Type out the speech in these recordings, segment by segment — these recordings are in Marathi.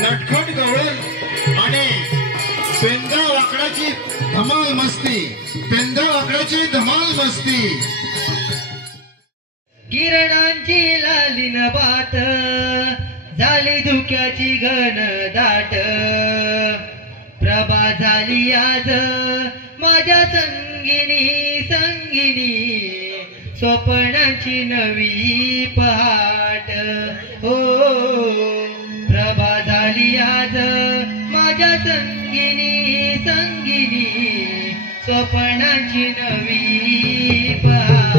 नटखट गवळण आणि पेंदा वाकडाची धमाल मस्ती, पेंदा वाकडाची धमाल मस्ती। किरणांची लालीन बात झाली धुक्याची घन दाट, प्रभा झाली आज माझ्या संगिनी संगिनी, स्वप्नाची नवी पहाट। हो प्रभा झाली आज माझ्या संगिनी संगिनी, स्वप्नाची नवी पहाट।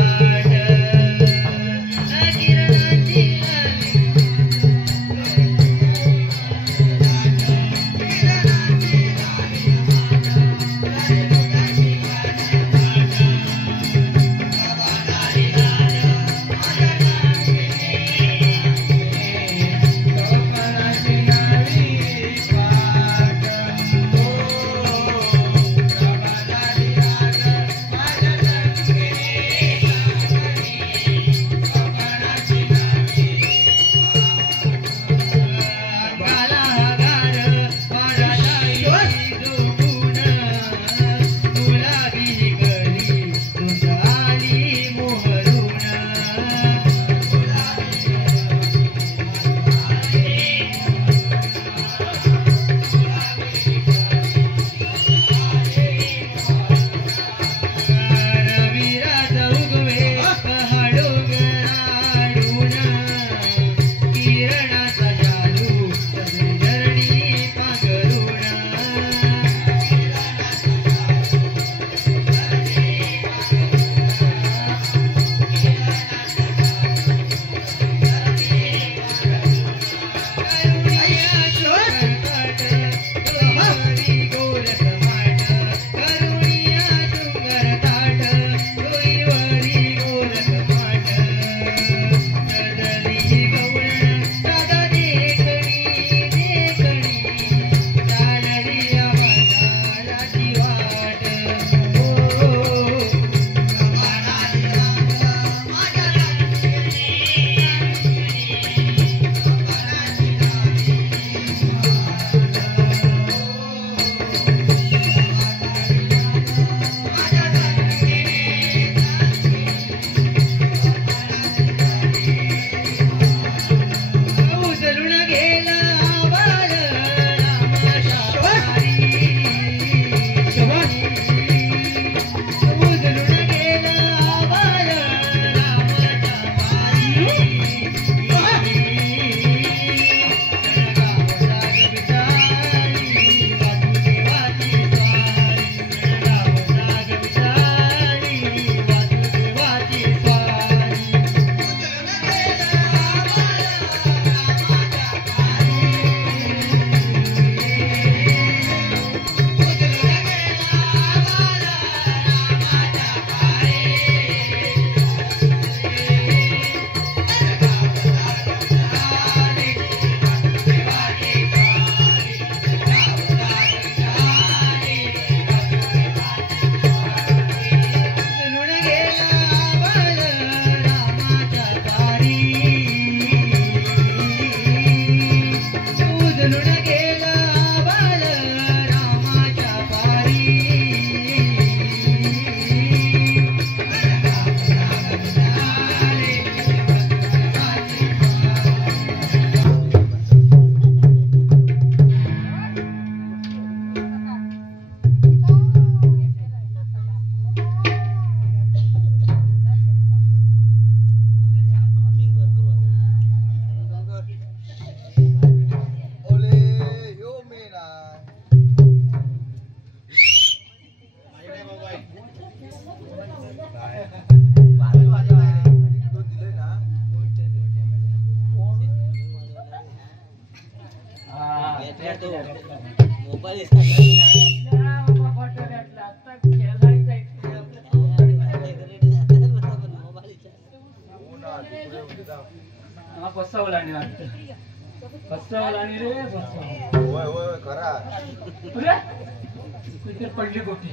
पडली गोटी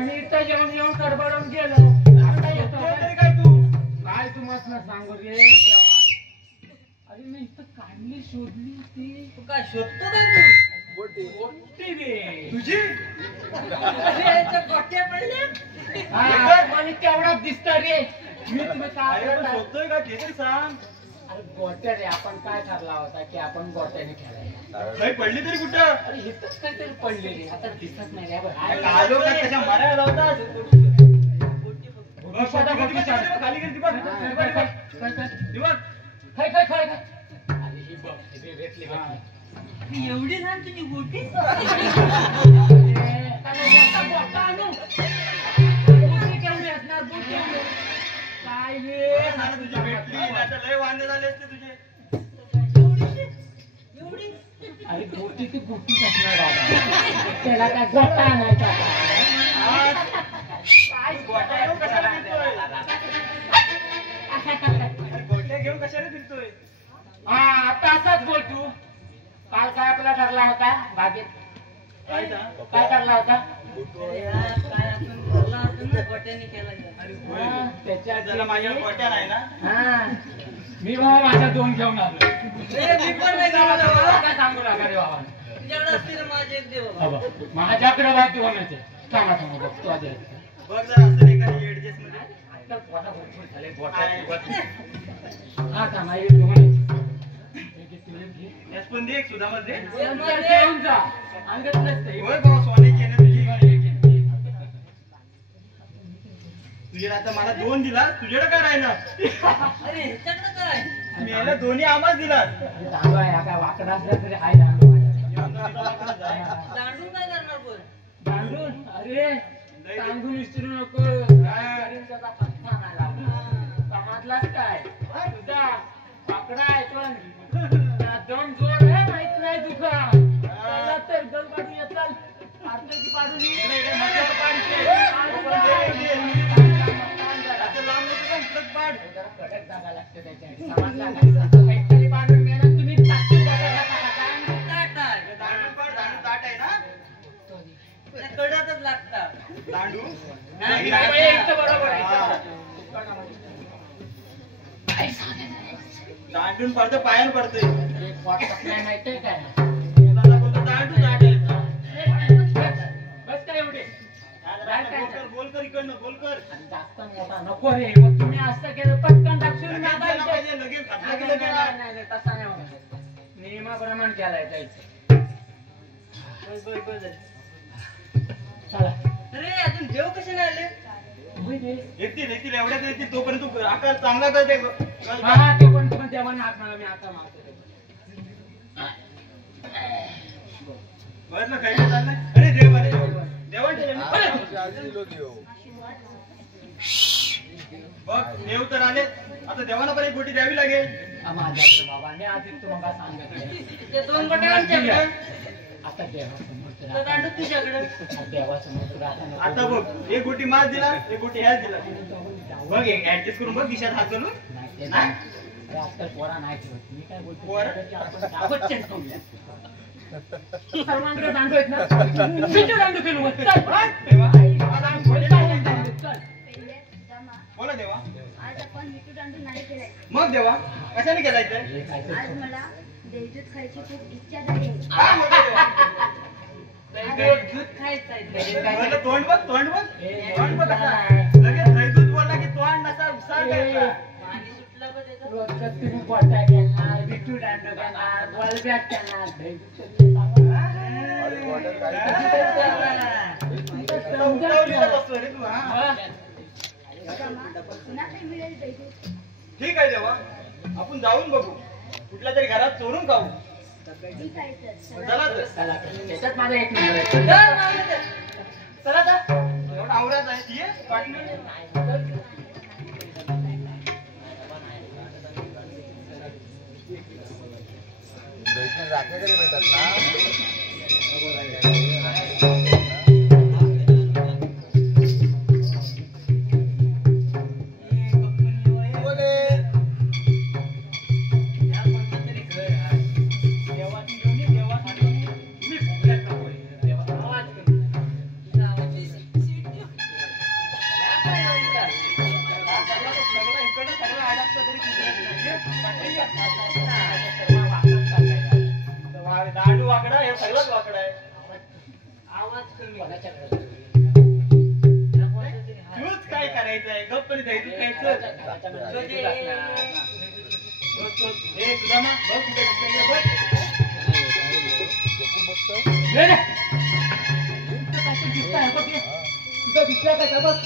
मी बडबडून गेलो आता येतो काय तू काय तू मस्त सांगू रे देवा. अरे मी इथं काढली शोधली ती तू काय शोधतो काय तू गोष्टी रे तुझी अरे याच्या गोट्या पडल्या हा मला तेवढाच दिसत रे मी तुम्ही काय अरे पण करता? शोधतोय का ते तरी सांग अरे गोट्या रे आपण काय ठरला होता की आपण गोट्याने खेळायला काही पडली तरी कुठं अरे इथंच काहीतरी पडले रे आता दिसत नाही रे बघ. आलो का त्याच्या मारायला लावतात बघ, स्वतः खाली गेली, गोटी खाली गेली, ती बघ. काय काय काय काय काय ती बघ. काय काय काय काय अरे ही बघ ही भेटली भेटली एवढी लहान तुझी गोटी काय बघ, झालं तुझी भेटली, नाहीतर लय वांदे झाले असते तुझे. एवढी अरे गोटी ती गोटीच असणार बाबा त्याला काय गोटा आणायचा आज गोट्या घेऊन कशाला फिरतोय? अरे गोट्या घेऊन कशाला फिरतोय? हा आता असाच बोल तू काल काय आपला ठरला होता बागेत काय ना? काय ठरला होता काय आपण ठरला होता ना गोट्याने खेळायचा अरे होय. हा, त्याच्या त्याला माझ्यावर गोट्या नाही ना? हा मी बाबा माझ्या दोन घेऊन आलो रे मी पण नाही घेऊन आलो बाबा. काय सांगू नका रे बाबा तुझ्याकडे असतील माझे एक दे बाबा. बाबा, माझ्याकडे बाय दोन येते थांबा थांबा बघतो आधी बघ जरा असं एखादी ऍडजस्ट मध्ये. आजकाल पोटा भरपूर झाले हा थांबा हे दोन आहेत. हे घे, तू एक घे. याच पण दे एक सुधामत दे. नंतर घेऊन जा अंगत नसते होय बाबा, सोन्याची आहे ना तुझी. हे घे. तुझ्या आता मला दोन दिला, तुझ्याकडे काय राहिला? अरे ह्याच्याकडे काय मी याला दोन्ही आम्हाच दिला. दांडू आहे हा काय वाकडा असला तरी आहे दांडू दांडून काय करणार पण दांडून अरे सांगून विसरू नको काय? त्याचा पत्ता नाही लागला समाजलाच काय तुझा वाकडा आहे पण त्याला दम जोर आहे माहित नाही तुझा त्याला तर गल काढून येताल आरतीची पाडून ये. इकडे इकडे मक्याचं पाड इकडे. पाडून पण दे, जा. दे. आता लांब नको जाऊ, इकडंच पाड. जरा कडक जागा लागते त्याच्यासाठी. समाजला काय काहीतरी पाडून मेहनत तुम्ही टाकून टाका. ताट आहे हे दांडू पाड, दांडू ताट आहे ना? त्या कडातच लागतात दांडू? नाही, नाही, इथं बरोबर आहे. हा. दांडून पडतं पायावर पडतंय. एक WhatsApp नाही माहितीये काय दादा बोलतो दांडू ताट आहे. बस काय एवढे बोल कर इकडनं, बोल कर. जास्त मोठा नको रे मग तुम्ही असं केलं पटकन टाकशील लगेच नादा गेला इथे. पाहिजे, लगेच घातला नाही, की नाही, लगेच नाही, नाही, नाही, तसा नाही होणार. नियमाप्रमाणे केलाय जायचं चला अरे अजून देव कसे नाही आले येतील येतील एवढ्याच येतील, तोपर्यंत तू आकार चांगला करते. हा ते पण तुम्ही देवाने हात मला मी आता मारतो ते. बरं काही चाललंय. अरे देव अरे देवा बघ देव तर आले, आता देवाला पण एक गोटी द्यावी लागेल. माझ्याकडे बाबा मी आधी तुम्हाला सांगितलं ते दोन गोट्या आमच्याकडे आता देवासमोर तर तर दांडू तुझ्याकडे आता देवासमोर तर आता नको. आता बघ एक गोटी मास दिला, एक गोटी ह्याच दिला. बघ ऍडजस्ट करून बघ दिशात हात घालून. नाही, ते नाही. अरे आजकाल पोरा नाही ठेवत मी काय बोलतो पोरं? की आपण गावात चेंज करूया. सर्वांकडे दांडू आहेत ना बिजू दांडू खेळू मग. चल देवा मला आंघोळी लावून दांडू, चल. बोला देवा. आज आपण विटू दांडू नाही केलाय. मग देवा कशाने केलाय ते? हे काय ते आज मला दहीदूध खायची खूप इच्छा झाली. काय बोलतो देवा? दूध खायचं आहे बरं, तोंड बघ, तोंड बघ. हे तोंड बघ कसा. काय? लगेच दही दूध बोलला की तोंड नसा उसाळायचा. पाणी सुटलं का त्याचं रोजचं तुम्ही गोटा घेणार विटू दांडू घेणार बॉलबॅट घेणार दहीदूध आता उतावळीला बसतोय रे तू, हा? पुन्हा काही मिळेल दहीदूध. ठीक आहे देवा, आपण जाऊन बघू, कुठल्या तरी घरात चोरून खाऊ. ठीक आहे तर. चला तर. चला त्याच्यात माझा एक नंबर आहे चल, मागे चल. चला तर. एवढा आवराच आहे ती वाटली. राखे तरी भेटत या कोणतं तरी घर आहे. देवाची योनी, देवासाठी मी फुगल्यात नको रे. देवा आवाज कर. गावाची सीट देऊ. असलं तरी कुत्र्याचं नाही. हे वाकडी असतात. दांडू वाकडा हे सगळंच वाकडा आहे. आवाज कमी तूच काय करायचंय गप्परी जायचं काय चल. हे सुदामा बघ कुठे दिसतंय बघ. दिसला का बघ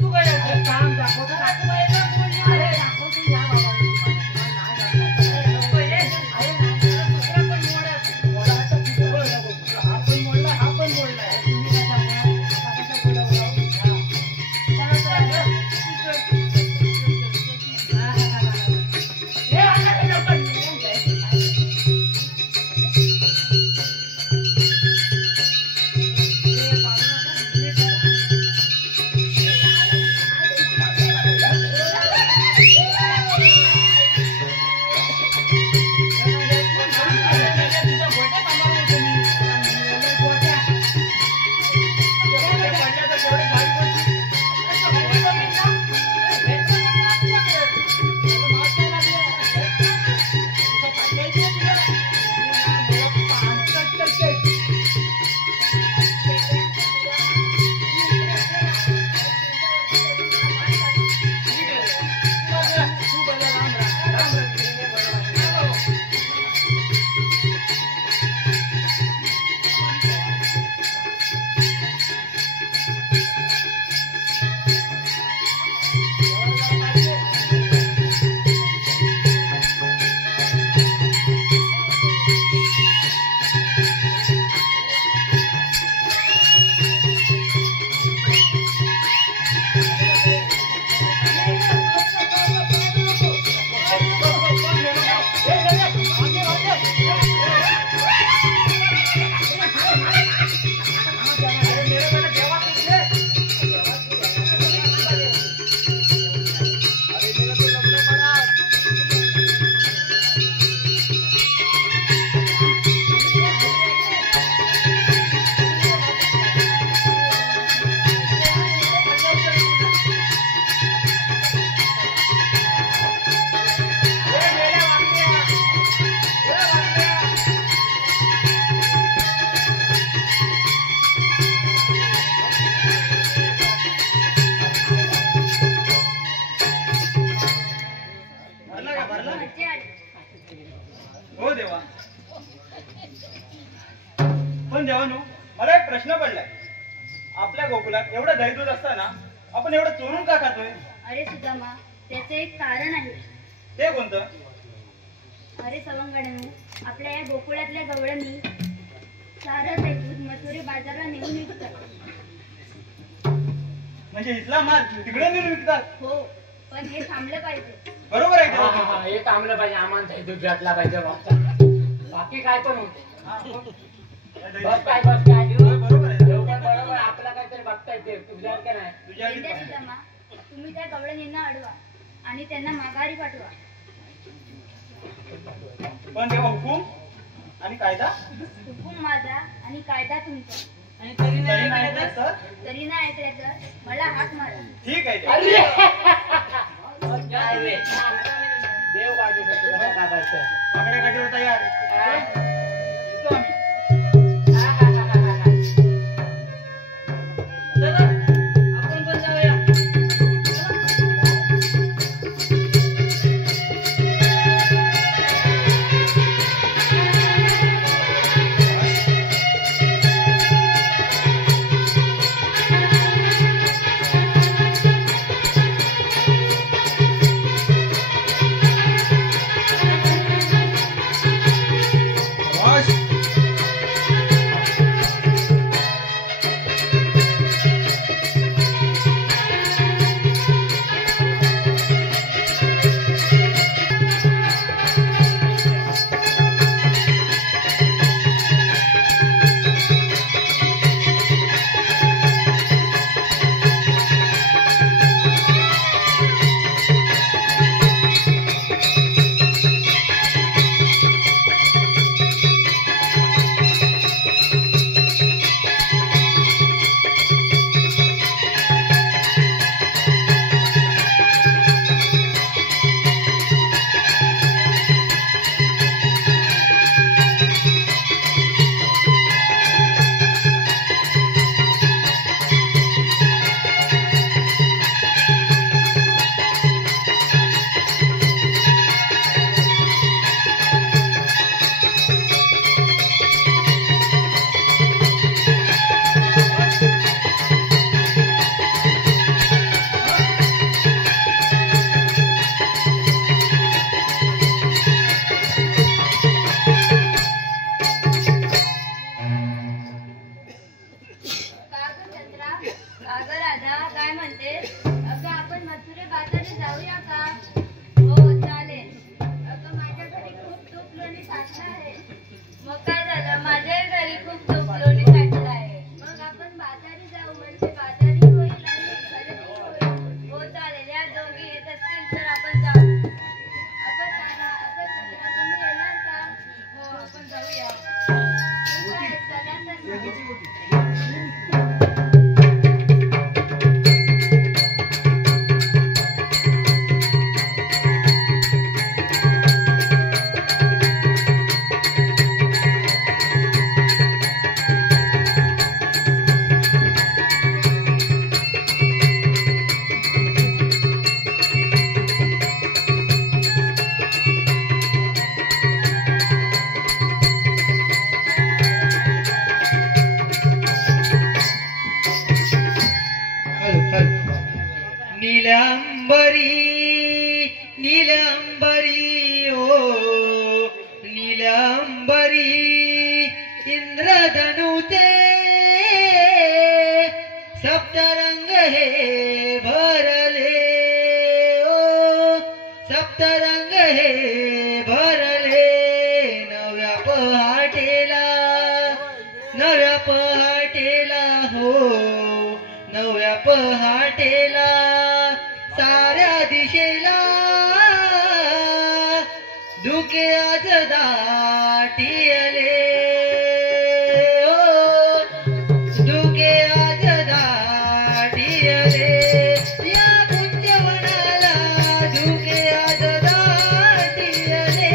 तू काय काम दाखवतो हो देवा. पण देवानो मला एक प्रश्न पडलाय. आपल्या गोकुलात एवढं दही दूध असताना आपण एवढं चोरून का खातोय? अरे सुदामा, त्याचे एक कारण आहे. ते कोणतं? अरे सवंगड्यांनो, आपल्या या गोकुळातल्या गवळणी सारं ते दूध मथुरे बाजारला नेऊन विकतात. म्हणजे इथला माल तिकडे नेऊन विकतात? हो, पण हे थांबलं पाहिजे. बरोबर आहे देवा. हे थांबलं पाहिजे. आम्हाला दही दूध भेटला पाहिजे. बाकी काय पण होते. बस काय बरोबर आहे. बरोबर आपला काहीतरी बघता येते. तुझ्या का नाही तुझ्या वेंद्या सुदामा, तुम्ही त्या गवळणींना अडवा आणि त्यांना माघारी पाठवा. पण देवा हुकूम आणि कायदा? हुकूम माझा आणि कायदा तुमचा. आणि तरी तरी नाही ऐकलं तर? तरी नाही ऐकलं तर मला हाक मारा. ठीक आहे देवा. देव बाजू काय करायचं. माकडे काठीवर तयार. येतो आम्ही. चला आपण पण जाऊया. हे भरले नव्या पहाटेला हो नव्या पहाटेला साऱ्या दिशेला धुके आज दाटिले धुके आज दाटिले या कुंजवनाला धुके आज दाटिले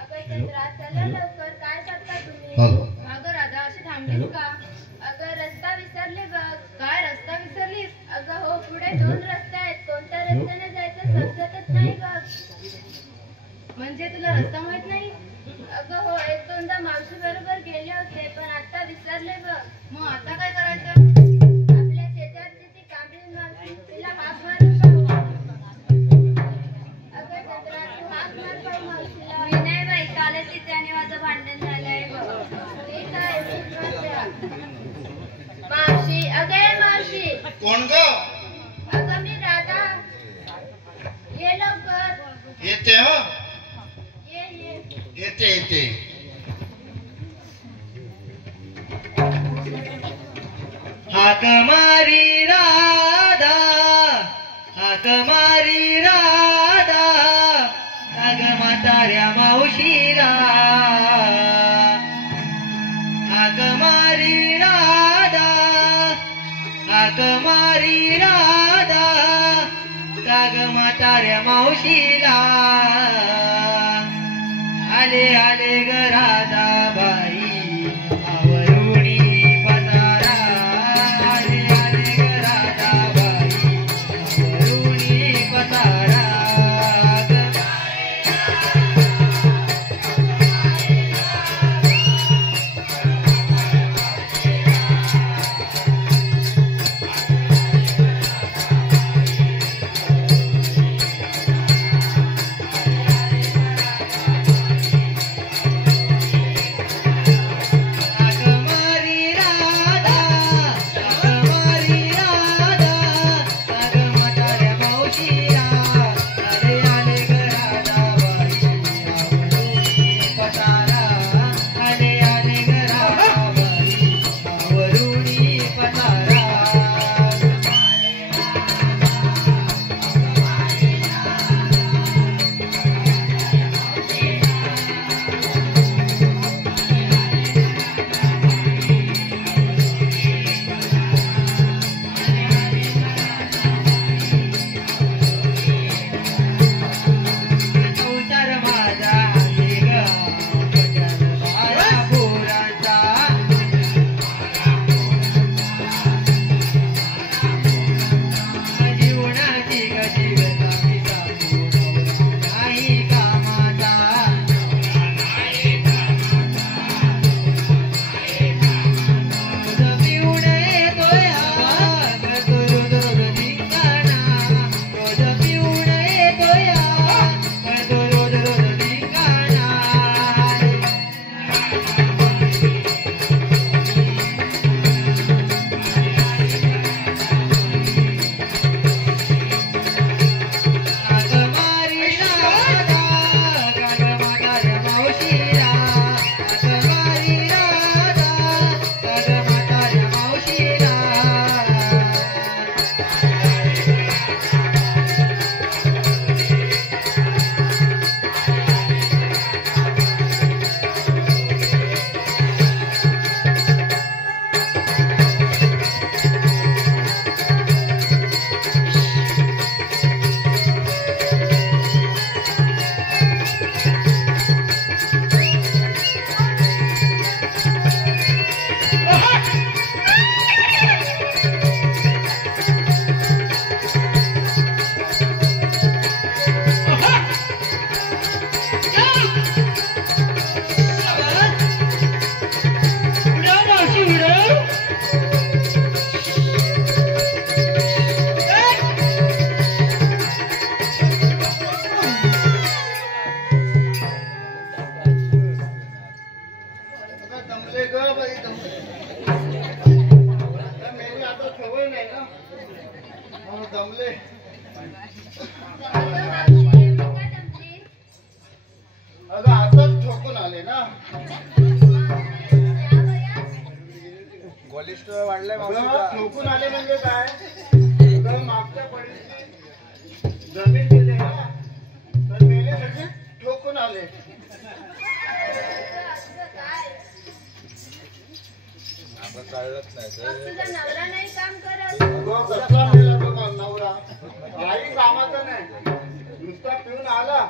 अगं चंद्रा चला लवकर, काय करता तुम्ही? हॅलो. अगं राधा अशी थांबलीस का? अगं रस्ता विसरली बघ. काय रस्ता विसरलीस? अगं हो, पुढे 2 रस्ते आहेत, कोणत्या रस्त्याने जायचं समजतच नाही बघ. म्हणजे तुला रस्ता माहित नाही? अगं हो, 1-2दा मावशी बरोबर गेले होते, पण आता विसरले बघ. मग आता काय करायचं? आपल्या शेजारची ती कांबळी मावशी, तिला हाक मारून पाहू. अगं चंद्रा, तू हाक मार पाहू मावशीला. मी नाही बाई, कालच तिचे आणि माझं भांडण झालंय बघ. ठीक आहे, मी करते. मावशी, अगं ये मावशी. कोण ग? अगं मी राधा. ये लवकर. येते हो, ये ये. येते येते. हाक मारी राधा, हाक मारी राधा, अग म्हाताऱ्या मावशीला. हाक मारी राधा, हाक मारी राधा, काग म्हाताऱ्या मावशीला. आले आले ग राधा बाई, आवरुणी पसारा. आले आले ग राधा बाई, आवरुणी पसारा. दमले. अगं असंच ठोकून आले ना. कोलेस्ट्रॉल वाढलंय अगं, ठोकून आले म्हणजे काय? अगं, मागच्या पडीची जमीन गेले ना, तर मेले म्हणजे ठोकून आले. चालत नाही तुझा नवरा नाही काम करत. अगं, कसला मेला बघा नवरा. काही कामाचा नाही, नुसता पिऊन आला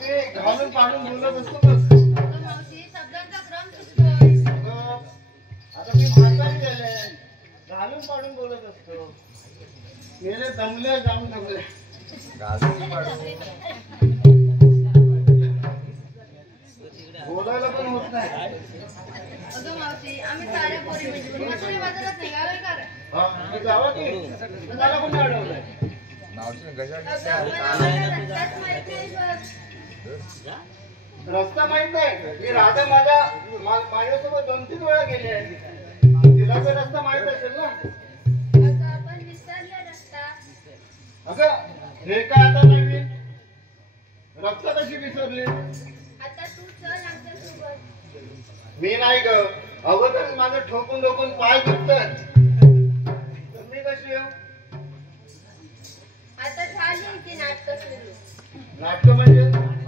ते घालून पाडून बोलत असतो बघ. अगं मावशी शब्दांचा क्रम चुकतोय. अगं, आता मी म्हातारी झाले, घालून पाडून बोलत असतो. मेले दमले जाम दमले. बोलायला पण होत नाही. अगं मावशी आम्ही साऱ्या पोरी म्हणजे मजुरी बाजारात निघालोय का रे? हा, मग जावा की मला कोणी अडवलंय? अगं पण आम्हाला रस्ताच माहित नाही बघ. रस्ता माहित नाही. मी राधा माझ्यासोबत 2-3 वेळा गेले आहे. तिला तर रस्ता माहित असेल ना. अगं आपण विसरले रस्ता. अगं हे काय आता नवीन रस्ता कशी विसरली? आता तू चल आमच्यासोबत. मी नाही ग, अगोदरच माझं ठोकून ठोकून पाय दुखतात, तर मी कशी येऊ? आता झाली की नाटकं सुरू. नाटक म्हणजे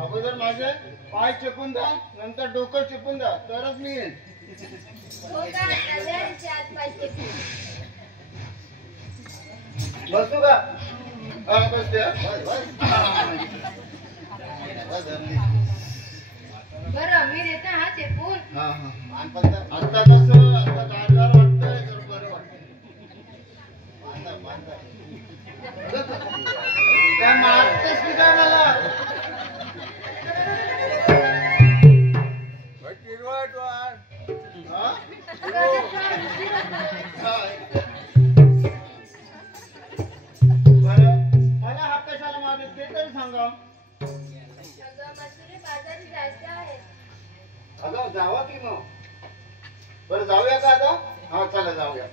अगोदर माझे पाय चेपून द्या, नंतर डोकं चेपून द्या, तरच मी येईन. हो का आता वेळेचे आज पाहिजे. बसू का? हा बसते. बरं मी देते हा चेपून. आता कसं आता गारगार वाटतंय, जरा बरं वाटतंय. त्या मारतेस की काय मला? हा? बरं, मला हा कशाला मारत ते तरी सांगा. अगं मजुरी बाजारी जायचं आहे. अगं जावा की मग. बरं जाऊया का आता? हा चला जाऊया.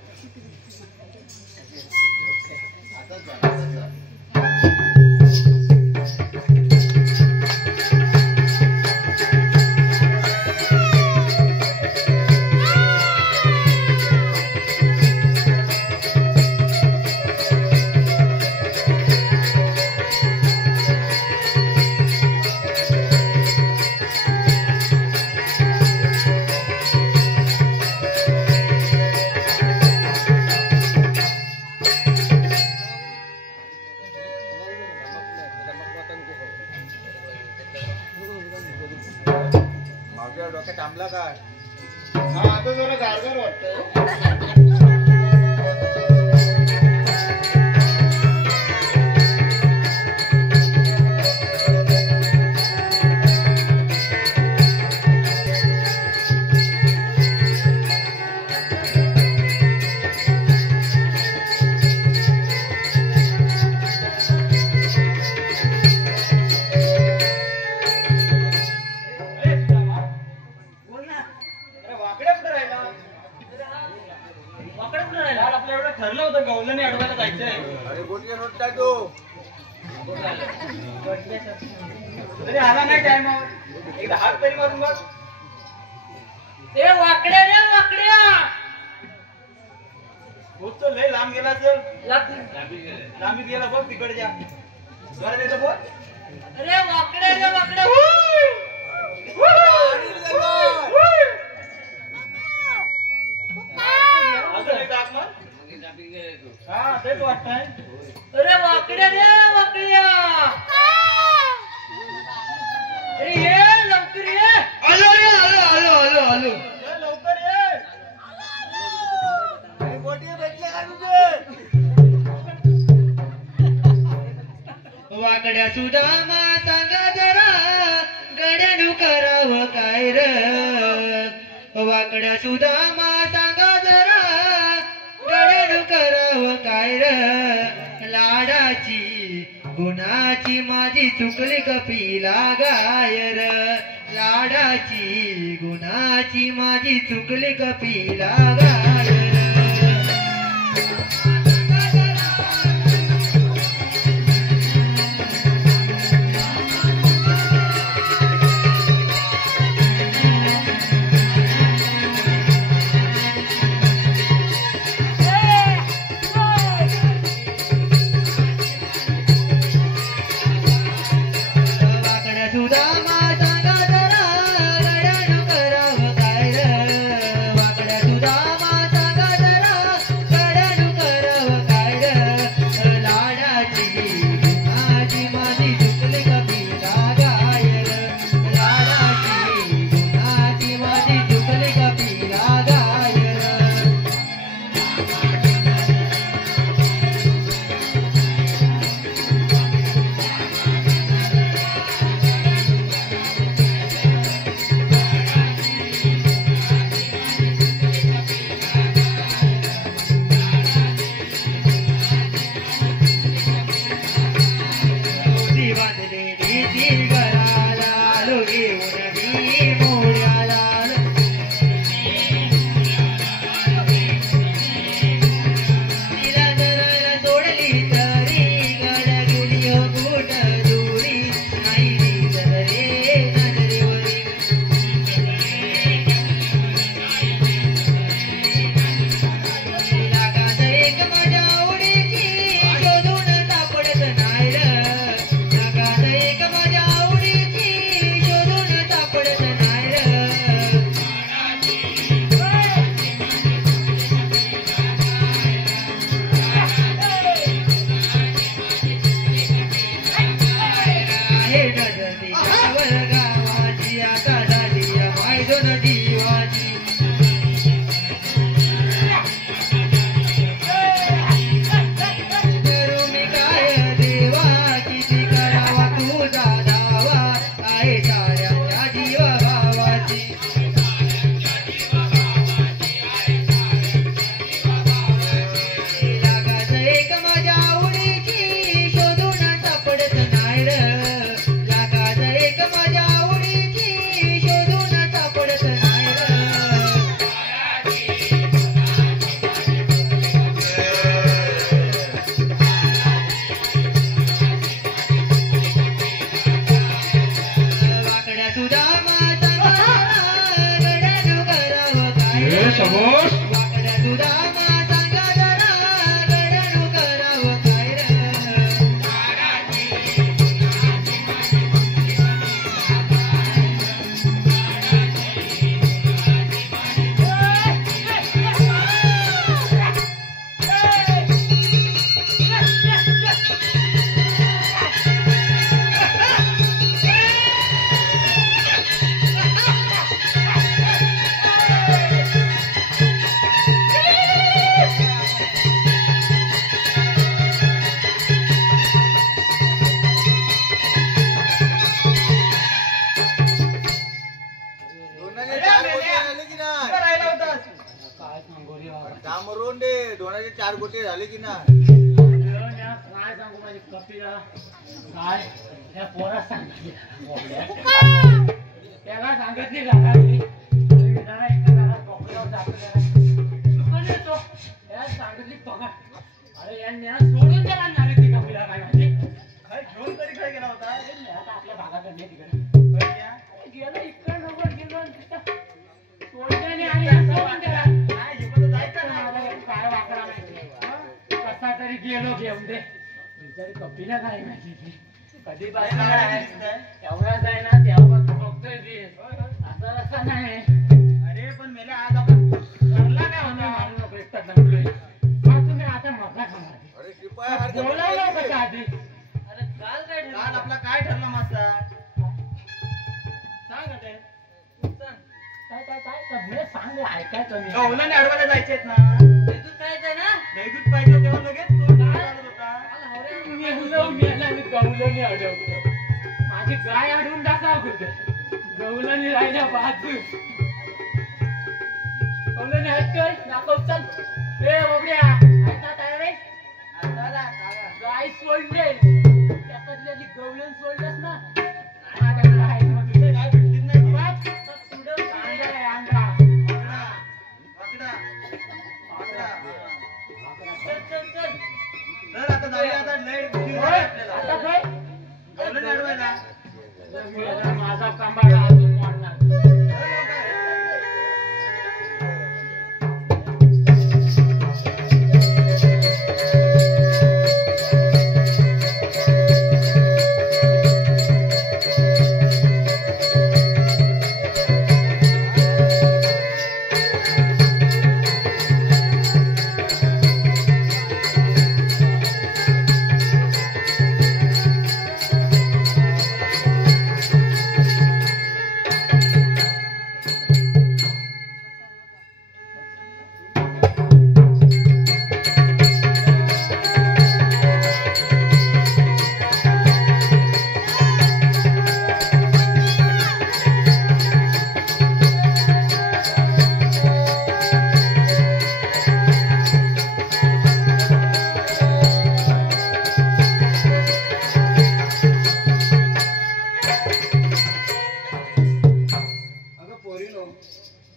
हा आता जरा गारगार वाटतंय. ठरलं होतं गवलने अडवायला जायचंय. तरी आला नाही टायमावर. एकदा हात तरी मारून बघ. ए वाकड्या रे वाकड्या. खूप तो लय लांब गेला असेल. लाग- लांबीत गेला बघ तिकडच्या. जरा देतो बोल. अरे वाकड्या रे वाकड्या. अजून एक टाक मग. हा तेच वाटतंय. अरे वाकड्या रे वाकड्या. अरे ये लवकर ये. आलो रे, आलो आलो आलो आलो. ये लवकर ये. वाकड्या सुदामा सांगा जरा, गड्यानु करावं काय र. वाकड्या सुदामा सांगा जरा, गड्यानु करावं काय र. लाडाची गुणाची माझी चुकली कपिला गायर. लाडाची गुणाची माझी चुकली कपिला गायर. वाकड्या सुदामा वाकड्या दुधामा सांगा जरा गडणू करावं काय रे दोनाचे 4 गोटे झाले की नाही कुठं राहिला होतास? काय सांगू रे बाबा. कामरून दे दोनाचे 4 गोटे झाले की नाही काय सांगू माझी कपिला काय त्या पोरा सांगितली त्याला सांगितली घरातली जरा एका घरात कपड्यावर जातो जरा दुकान येतो त्याला सांगितली पगार अरे यांनी ना सोडून त्याला नाही ती कपिला काय माहिती काय घेऊन तरी काय गेला होता? अरे मी आता आपल्या भागाकडे नाही तिकडे काय क्या? गेलो इकडं नव्वद गेलो आणि तिथं सोडल्याने आणि असं पण त्याला काय हिंमत जायचं ना. मला काय वाकडा माहिती कसा तरी गेलो घेऊन दे बिचारी कपिला काय माहिती कधी पाहिजे एवढाच आहे ना तेव्हापासून बघतोय ती असं नाही अरे पण मेले आज आपण ठरला काय होता मारू नको एकटा दमलोय मग तुम्ही आता मका खाणार अरे शिपाई बोलावलं कसं आधी अरे काल काय काल ठरलं? आपला काय ठरलं मास्तर? सांग आता सांग. काय सगळे सांग ऐकायचं मी गवळणी अडवायला जायचेत ना. हे दूध खायचंय ना? दही दूध पाहिजे तेव्हा लगेच तो काय काढत होता. काल हावऱ्या मेला गवलनी अडवलं माझी गाय अडवून टाकाव कुठे गवलनी राहिल्या बाजू गवलनी हटकय दाखव चल ए ओबड्या आता तयार आहे गाय सोडले त्याच्यातली गवलन सोडलंस ना माझ्याकडे आहे मग तुझे गाय भेटलीच नाही की बात पुढं अंडा आहे अंडा वाकडा. वाकडा. चल चल चल तर आता जाऊया आता लय उशीर झाला होय, आपल्याला. आता काय गवळणी अडवायला. माझा कांबाडा अजून वाढणार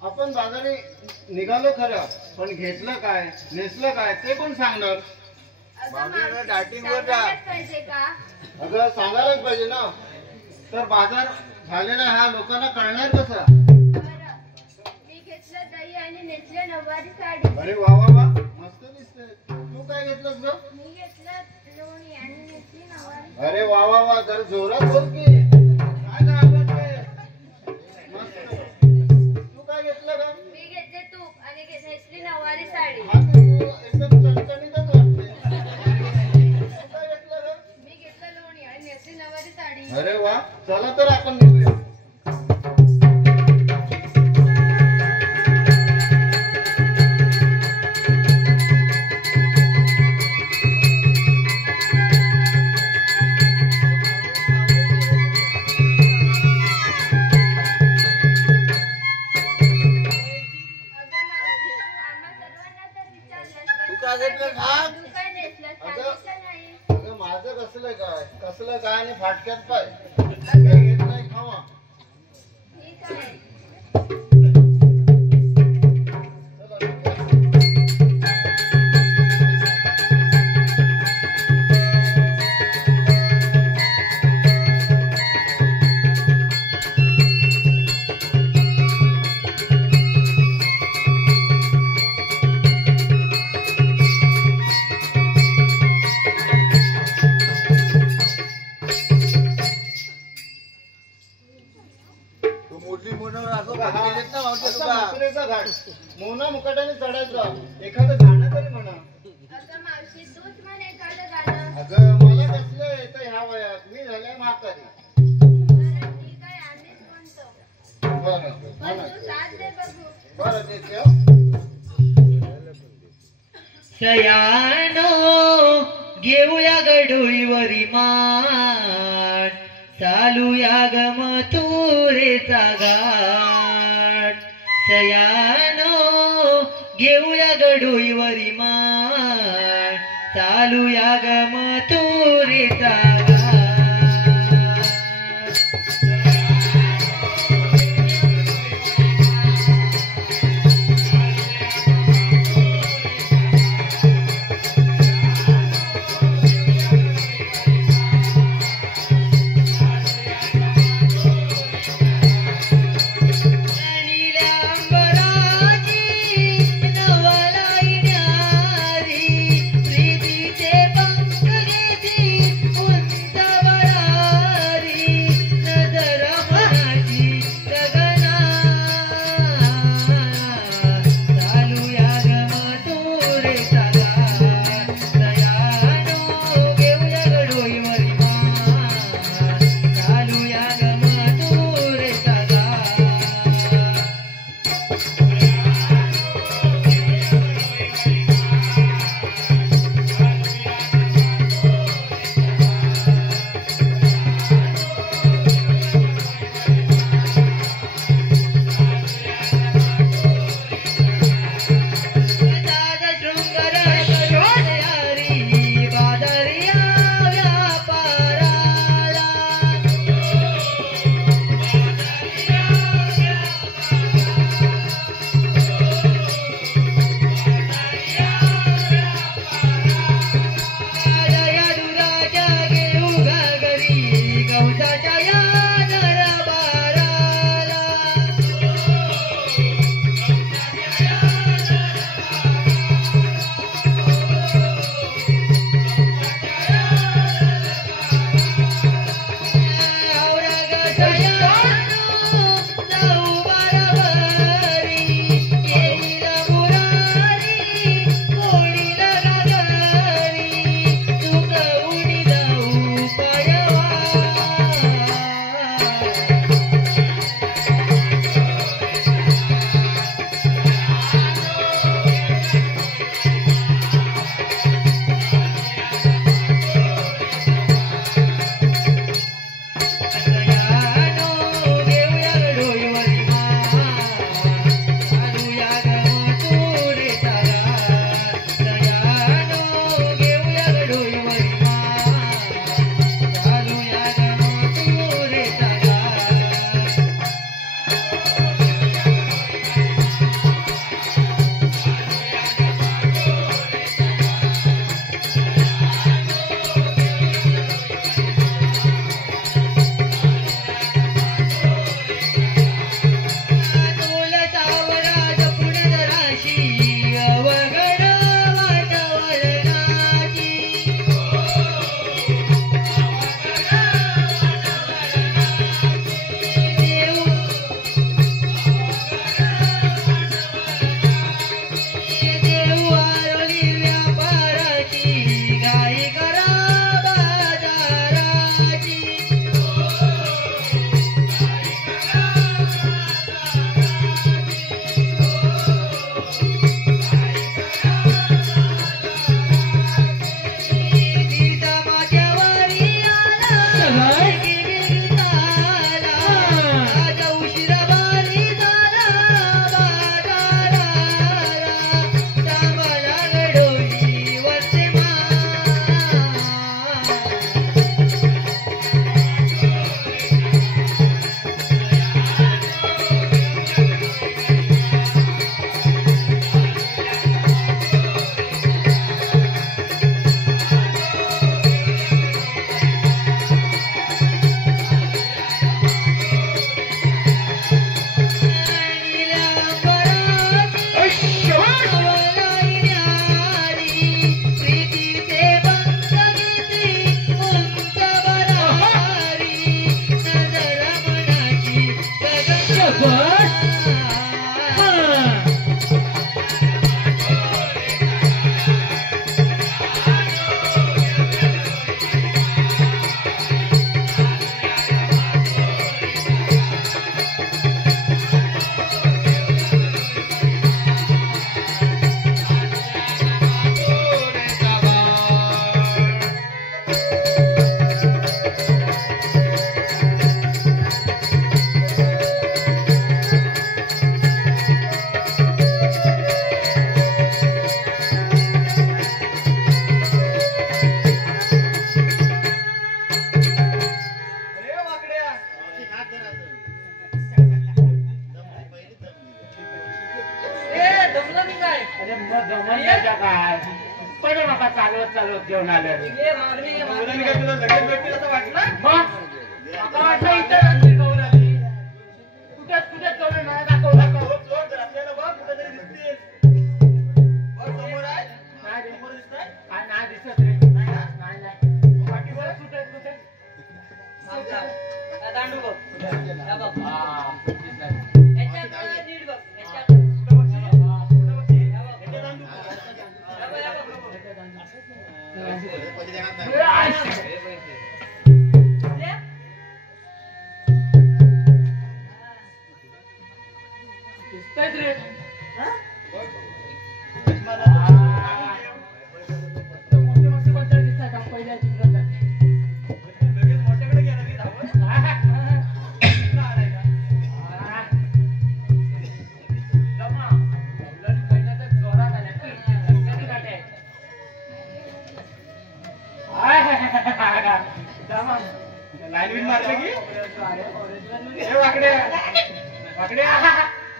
आपण बाजारी निघालो खरं पण घेतलं काय नेसलं काय ते कोण सांगणार अगं बाजूला मावशी, दाटिंगवर जा. सांगायलाच पाहिजे का अगं सांगायलाच पाहिजे ना तर बाजार झालेला ह्या लोकांना कळणार कसा बरं मी घेतलं दही आणि नेसले नऊवारी साडी अरे वा वा वा मस्त दिसते तू काय घेतलंस ग मी घेतलं लोणी आणि नेसली नऊवारी अरे वा वा वा जरा जोरात बोल की काय घाबरतोय? मस्त तू काय घेतलं ग मी घेतले तूप आणि नेसली नऊवारी साडी हा तर तू एकदम चणचणीतच वाटते तू काय घेतलं ग मी घेतलं लोणी आणि नेसली नऊवारी साडी अरे वा चला तर आपण निघूया अगं मावशी, आम्हा सर्वांना तर विचारलंस, पण तू काय घेतलं सांग तू काय नेसलं सांगितलं नाही अगं माझं कसलं काय आणि फाटक्यात पाय काय घेतलंय खावा तू मुरली म्हणून असं हा, म्हणते येत ना मावशी असा तुला. मथुरेचा घाट मोना मुकाट्याने चढायचं एखादं गाणं तरी म्हणा. अगं मावशी तूच म्हण एखादं गाणं. अगं मला कसलं येतं ह्या वयात मी झालंय म्हातारी. बरं ठीक आहे आम्हीच म्हणतो. बरं पण म्हणा. तू साथ दे बघू. बरं ते ठेव. सयानो घेऊया गडोईवरी मान चालूया ग मथुरेचा घाट सयानो घेऊया गडोईवरी मान चालूया ग मथुरेचा घाट काय अरे मग जमण्याच्या काय पहिले बाबा चालवत चालवत घेऊन आलं मुलांनी काय तुला लगेच भेटतील असं वाटलं? मग आता वाटलं इथं रस्ती करून आली कुठेच करून नाही दाखवलं झोप, झोप, रस्त्याला बघ, कुठेतरी दिसतील. बघ, समोर आहे. नाही समोर दिसतंय? काय नाही दिसत रे नाही ना? नाही पाठीवर कुठे दांडू बघ हा बघ हा याच्यात नीट बघ याच्यात कुठं बघशील? कुठं बघशील? ह्याच्यात आणू. दिसतंय रे मोठे मोठे कोणतरी दिसतात का पहिल्या चित्रात लगेच मोठ्याकडे गेला की धावत. कुठं आलाय का? जमा मुलांनी पहिल्याचा जोरात आल्या कधी काटे जमा लाईन बिन मारलं की हे वाकडे वाकडे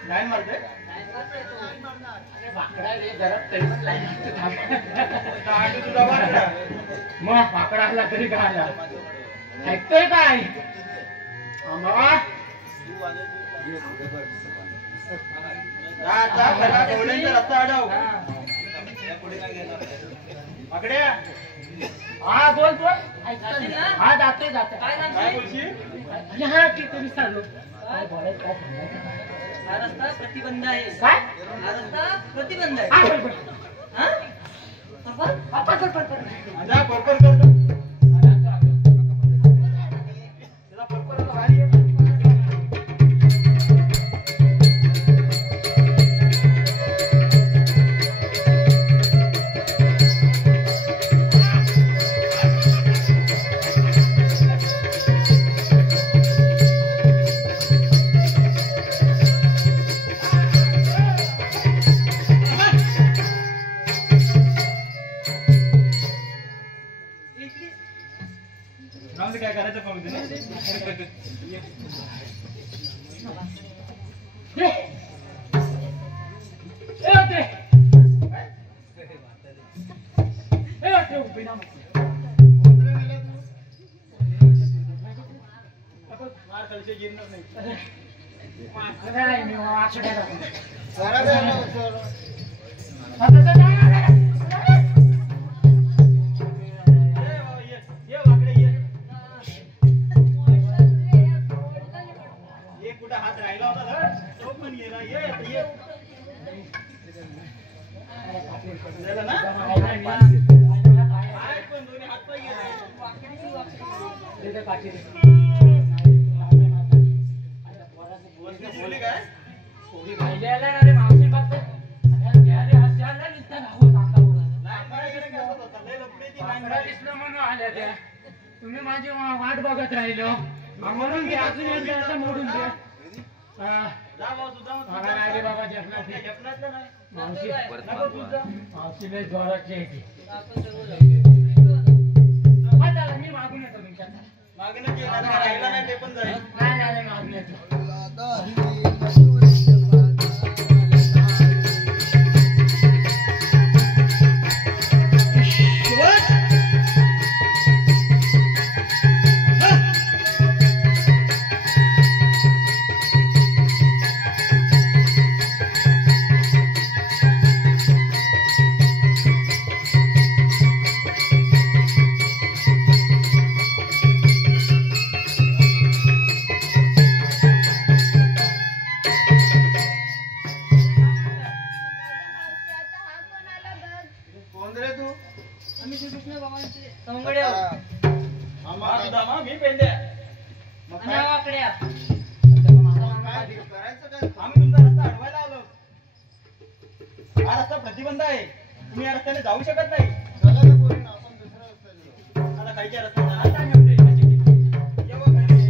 लाईन मारतोय. अरे वाकडा रे जरा तरी पण लाईन असते थांब. आठवू तुझा वाकडा. मग वाकडा आला तरी काय आला ऐकतोय काय आम्हा जा, जा, पहिला गवळ्यांचा रस्ता अडव. वाकड्या, हा बोल ऐकतोय ना? हा जाते काय काय बोलशील? अरे हा किती विसरलो काय बोलायचं काय सांगायचं हा रस्ता प्रतिबंध आहे काय हा रस्ता प्रतिबंध आहे हा बोल हा जा, परपर करतो. तुला परपर भारी आहे. राहून दे, काय करायचं पाहू दे ना. मार खालचे गिरणार नाही. जरा द्या उचल. ये बाबा, ये. ये वाकडे, ये. ये कुठं हात राहिला होता धड? तो पण गेला. ये, ये. झालं ना? काय पण दोन्ही हात पाय गेले. वसनी जेवली काय? लाईन मारायकडे गेला होता. लय लफडे ती लाईन मारायची. तुम्ही माझी वाट बघत राहिलो म्हणून ते अजून एकदा असं मोडून दे जा भाऊ, तुझा मला नाही रे बाबा जपणार ते. जपण्यातलं नाही. मावशी नको तुझा. मावशी लय जोराची आहे ती. चला मी मागून येतो तुमच्या मागणं जे झालं, राहिला नाही ते पण जाईल. नाही मागून येतो आता हा कोण आला बघ. कोण रे तू? आम्ही श्रीकृष्ण बाबांचे सवंगडे आहोत हा, तुझा मा, मी पेंड्या. मग आणि काय वाकड्या काय करायचं काय? आम्ही तुमचा रस्ता अडवायला आलो. हा रस्ता प्रतिबंध आहे. तुम्ही या रस्त्याने जाऊ शकत नाही. चला ना पोरींनो, आपण दुसरा रस्ता घेऊ. आता खायच्या रस्त्याने जाणार नाही आमच्या इथे. ये बघ, खाली.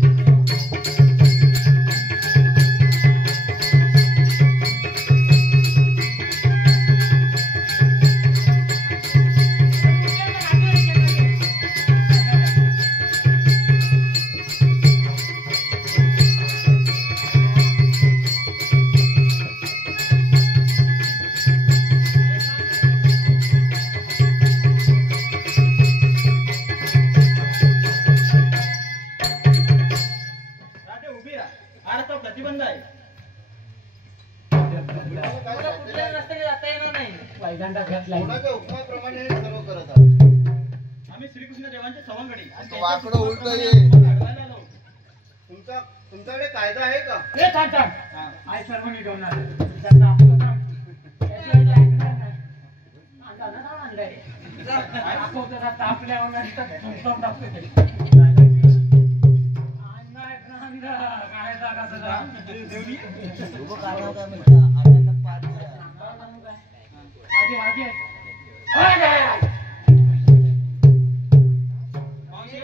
अरे तो प्रतिबंध आहे. मला कुठल्या रस्त्याने जाता येणार नाही. वायदांडा घातलाय. कोणाच्या हुकमाप्रमाणे हे सर्व करत आहात. आम्ही श्रीकृष्ण देवांचे सवंगडी आणि वाकडं उलटं ये. अडवायला आलो. तुमच्याकडे कायदा आहे का? हे थांब थांब. हा. आई सर्वांनी घेऊन आले. त्यांना आपलं काम. त्याशिवाय ते ऐकणार नाही. अंदाजा नाव आणलंय. दाखवतो ना तापल्यावर नंतर तुमचं दाखवतो ते. नाही प्रांदा, काय जागा तुझा? आधी आधी मावशी,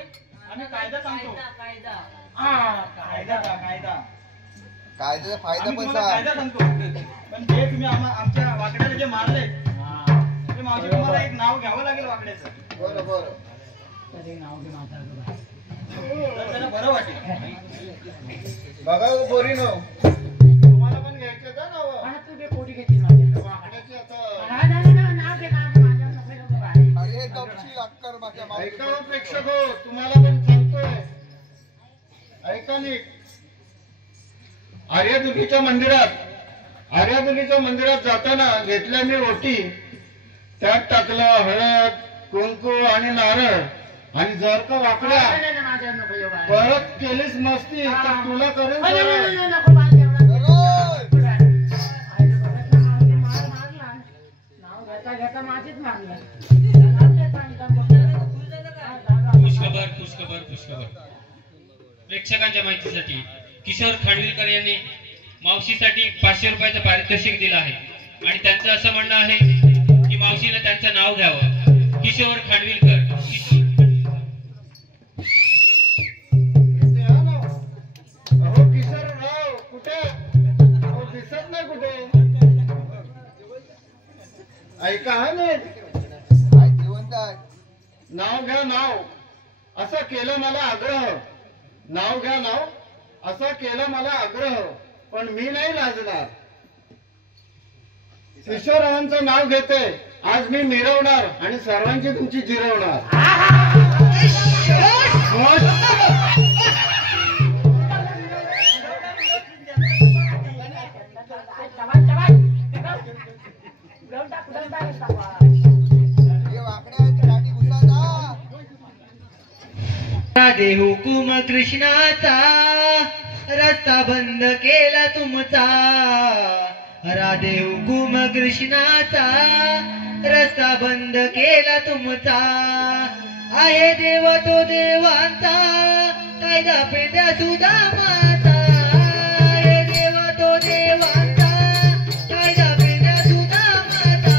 आम्ही कायदा सांगतो. कायदा हा कायदा कायदा कायद्याचा फायदा आम्ही पण तुम्हाला कायदा सांग. सांगतो. पण जे तुम्ही आमच्या वाकड्याला जे मारले ते मावशी तुम्हाला एक नाव घ्यावं लागेल वाकड्याचं. बरं बरं. कधी नाव घे माझा तर त्यांना बरं वाटेल. बघा हो पोरीनो, तुम्हाला पण घ्यायचं का नाव? तू ते पोटी घेतली माझ्या वाकड्याची आता नाव घे काम माझ्या नको बाहेर. अरे तपशील अक्कर माझ्या मागे. ऐका हो प्रेक्षक हो, तुम्हाला पण सांगतोय, ऐका नीट. आर्यादुर्गीच्या मंदिरात जाताना घेतल्या मी ओटी, त्यात टाकलं हळद कुंकू आणि नारळ, आणि जर का वाकड्या माझ्या नको येऊ बाहेर. परत केलीस मस्ती तर तुला करेन अरे, सरळ. नाही, नाही, नको बाहेर एवढा. आईला बघत ना, मागे मारला. नाव घेता घेता माझीच मारलं. नाव घेता आणि काम बघता. खुशखबर. प्रेक्षकांच्या माहितीसाठी किशोर खांडविलकर यांनी मावशीसाठी 500 रुपयाचं पारितोषिक दिलं आहे आणि त्यांचं असं म्हणणं आहे की मावशीनं त्यांचं नाव घ्यावं. किशोर खांडविलकर. इथे या ना. अहो किशोरराव कुठे? अहो दिसत नाही कुठे. ऐका हा नीट. नाव घ्या नाव, असं केलं मला आग्रह. नाव घ्या नाव, असं केलं मला आग्रह, पण मी नाही लाजणार. किशोररावांचं नाव घेते, आज मी मिरवणार आणि सर्वांची तुमची जिरवणार. राधे हुकुम कृष्णाचा रस्ता बंद केला तुमचा. राधे हुकुम कृष्णाचा रस्ता बंद केला तुमचा. आहे देव तो देवांचा, कायदा पेंड्या सुदामाचा. आहे देव तो देवांचा, कायदा पेंड्या सुदामाचा.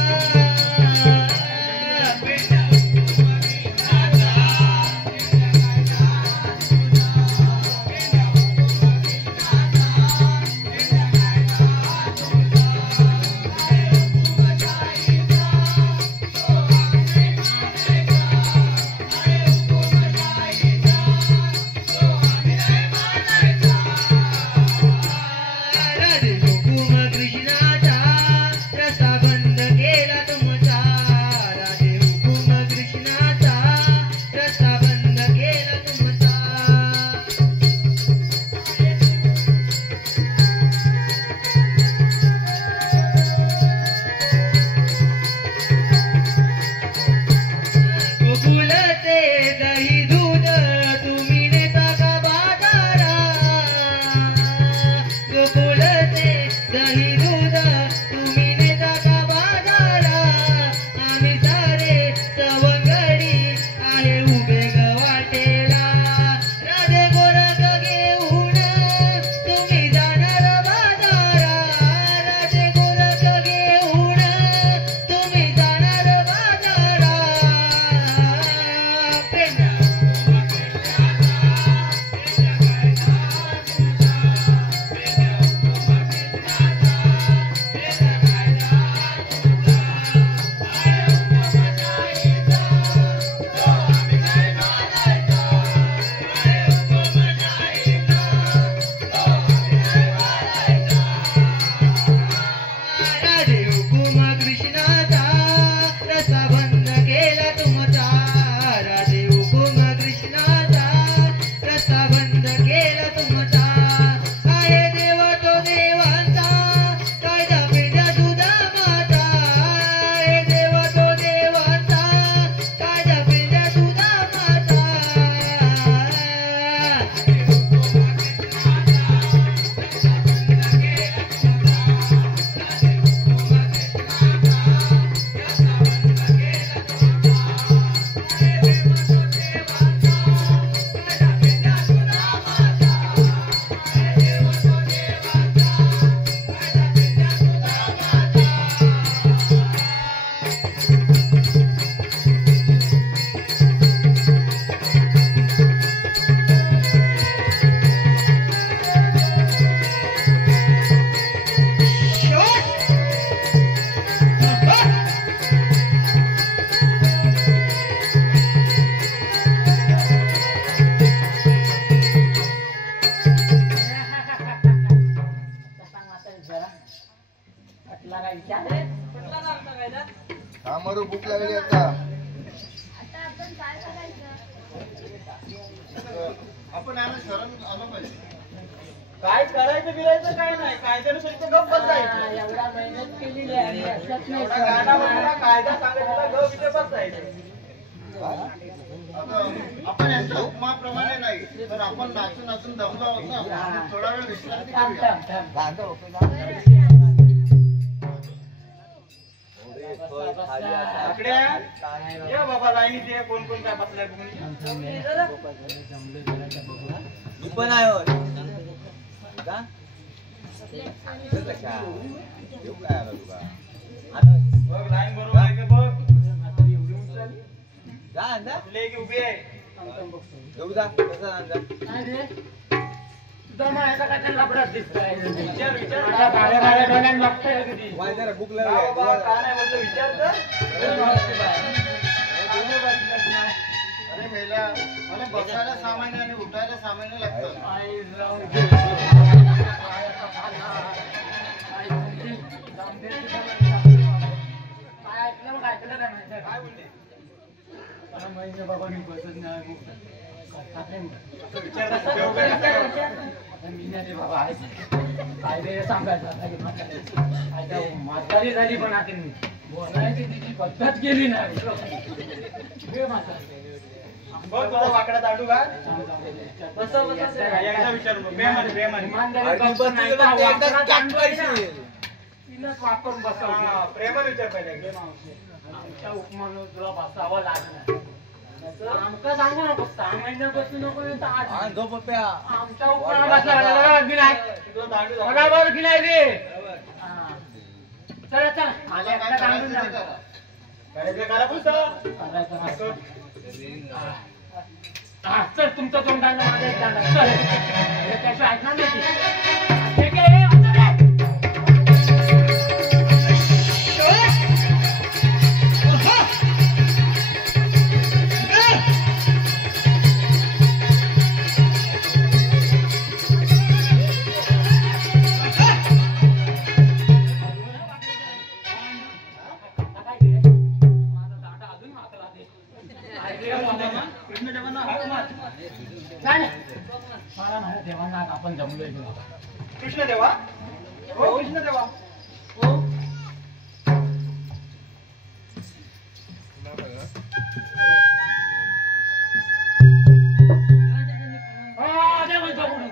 काय विचार आहे? कुठला का आमचा कायदा? आम्हाला भूक लागली आता. आता आपण काय करायचं? आपण आम्ही शरण आलो पाहिजे. काय करायचं बिरायचं काय नाही, कायद्यानुसार इथे गप्प बसायचं. एवढा मेहनत केलेली आहे आणि असंच नाही एवढा गाडा बसला, कायदा सांगायचा गप इथे बसायचं. आता आपण यांच्या हुकमाप्रमाणे नाही तर आपण नाचून नाचून दमलो आहोत ना, आपण थोडा वेळ विश्रांती थांब करूया. थांब थांब आकड्या ये बाबा लाईनीत ये, कोण कोण काय बसलाय बघून ये. मी पण आहे होय. का? येऊ काय आला तुला? बघ लाईन बरोबर आहे का बघ. म्हातारी एवढी उंच झाली. जा अंदा. आपली एक उभी आहे. येऊ जा. कसा अंदा? काय रे? तुझा माझ्या काय त्यांना लफडात दिसतोय. विचार विचार. माझ्या बाऱ्या बाऱ्या डोळ्यानं बघतोय कधी. वाय जरा भूक का बाबा लागली. का नाही बोलतो विचार तर. अरे मेल्या, मला बसायला सामान्य आणि उठायला सामान्य लागतं. आई जाऊन घे. आई जाऊन घे. जाऊन दे तुझ्या मनात. काय ऐकलं मग ऐकलं काय माहिती आहे? काय बोलली? मला माहिती आहे बाबा मी बसत नाही. आता मी नाही रे बाबा आहे. काय रे सांगायचं आता की म्हातारी झाली पण आता मी बोलायची तिची पद्धत गेली नाही. घे म्हातारी. बघ तुझा वाकडा दाडू का? बसव एकदा विचारू बघ. प्रेमाने प्रेमाने. अरे बसती गेलं ते एकदा कॅट करशील. तिनंच वापरून बसव. हा, प्रेमाने विचार पहिले. आमच्या उपमानं तुला बसावं लागणार. आमका सांगू नको 6 महिने बसू नको नाही तर हा, आज झोप पप्या. आमच्या उपमानं बसला की नाही तुझा दाडू दाखव. बरोबर की नाही रे? हा. चला चला मला माझ्या काय एकटा करायचं सांगून ते जा. करा. करायचं करा पुस्तक. करायचं असं. हा, चल तुमचं दोन दांड माझं एक दांड चल अरे, त्याशिवाय ऐकणार नाही ती. ठीक आहे, आता रे. आता काय रे? माझा दांडा अजून हाताला दे. काय रे बाबा? कृष्ण देवांना हाक मार. नाही नाही. मला माझ्या देवांना आपण जमलोय की बाबा. कृष्ण देवा. हो कृष्ण देवा. हो. हा, देव म्हणतो पुढं.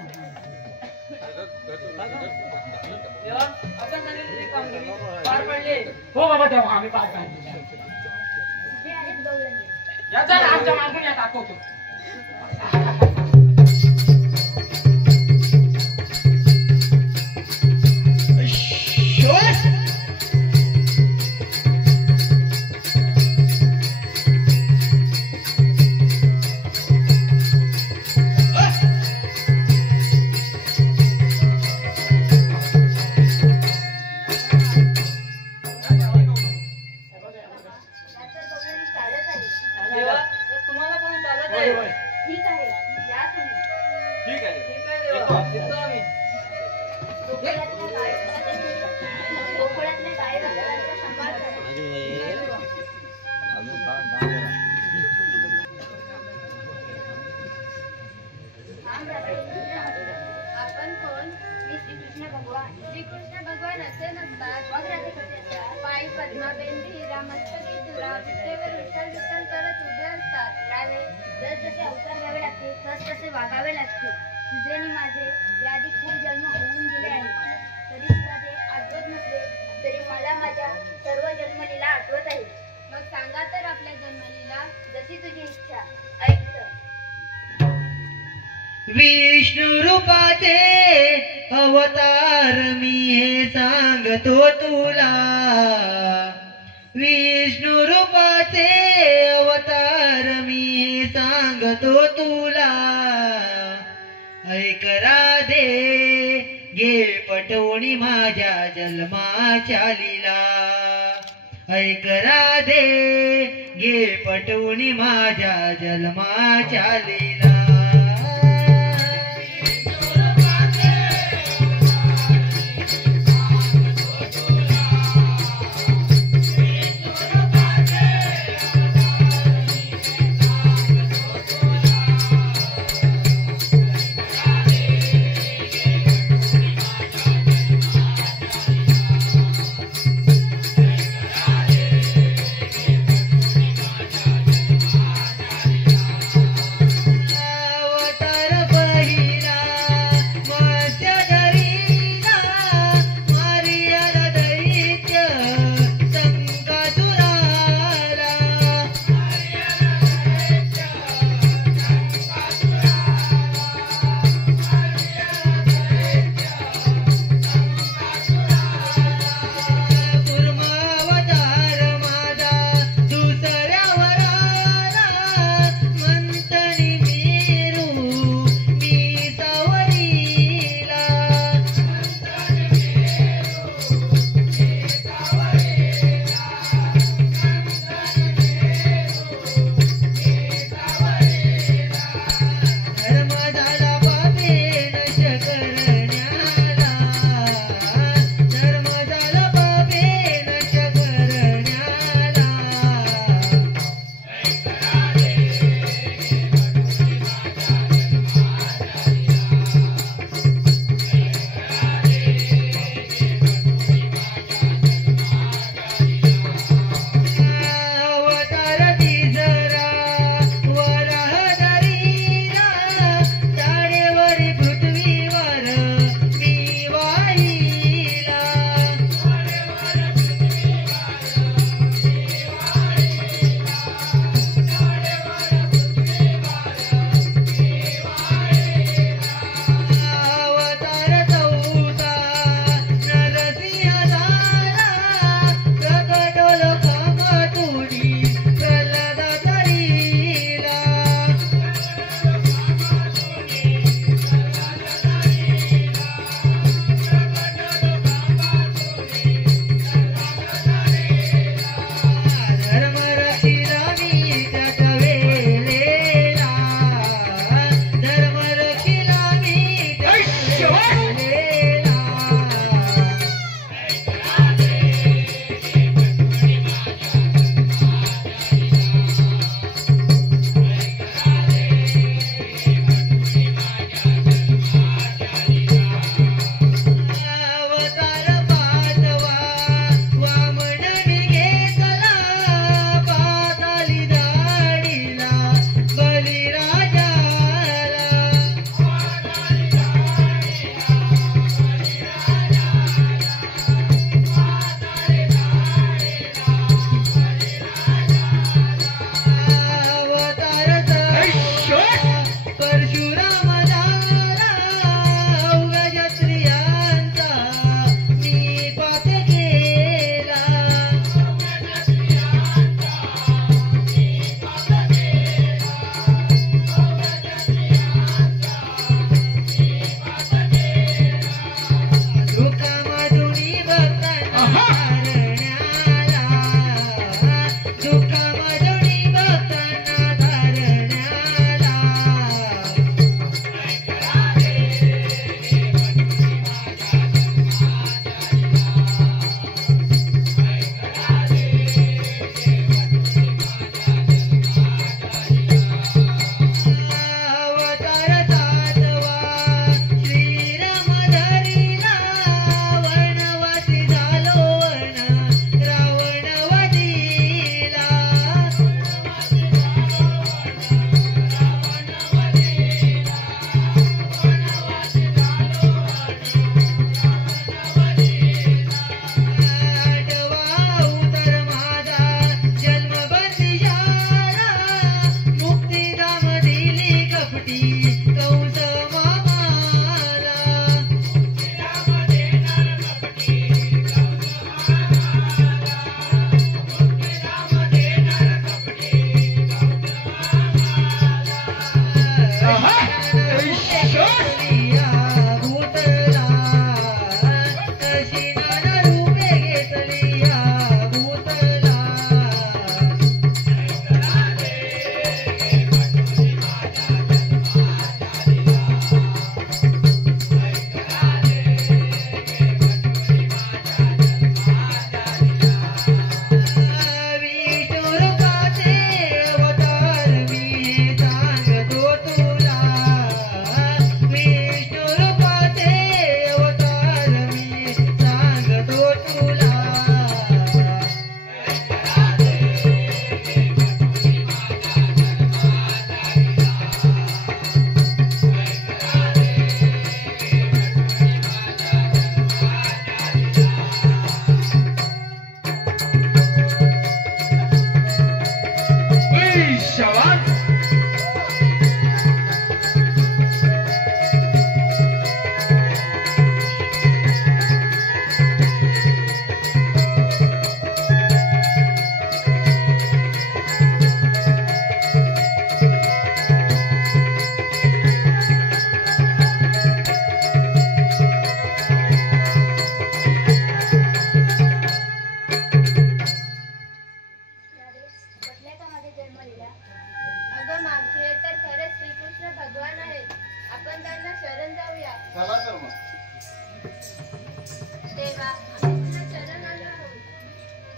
हो बाबा तेव्हा आम्ही पार पाडले. हे आहेत गवळणी. या चल आमच्या मागून या दाखवतो. त्याचं गवळणी चालत आहे. देवा तुम्हाला पण चालत होय, आहे. होय. ठीक आहे, या तुम्ही. ठीक आहे. ठीक आहे देवा, येतो आम्ही. गोकुळातल्या गाई रस्त्यांचा सांभाळ करा. अजून थांब जरा. थांब रात्री. आपण कोण? मी श्रीकृष्ण भगवान. श्रीकृष्ण भगवान असे नसतात. मग रात्री कसे असतात? पायी पद्माबेन हिरा मस्तकी तुरा विटेवर विठ्ठल विठ्ठल करत उभे असतात. रावे जसे अवतार घ्यावे लागते तसे वागावे लागते. तुझे आणि माझे याआधी खूप जन्म होऊन गेले आहेत. तरी सुद्धा ते आठवत नसले तरी मला माझ्या सर्व जन्मलीला आठवत आहे. मग सांगा तर आपल्या जन्मलीला जशी तुझी इच्छा. ऐक तर. विष्णू रूपाचे अवतार मी हे सांगतो तुला. विष्णू रूपाचे अवतार मी हे सांगतो तुला. ऐक राधे घे पटवणी माझ्या जन्माच्या लीला. ऐक राधे घे पटवणी माझ्या जन्माच्या लीला.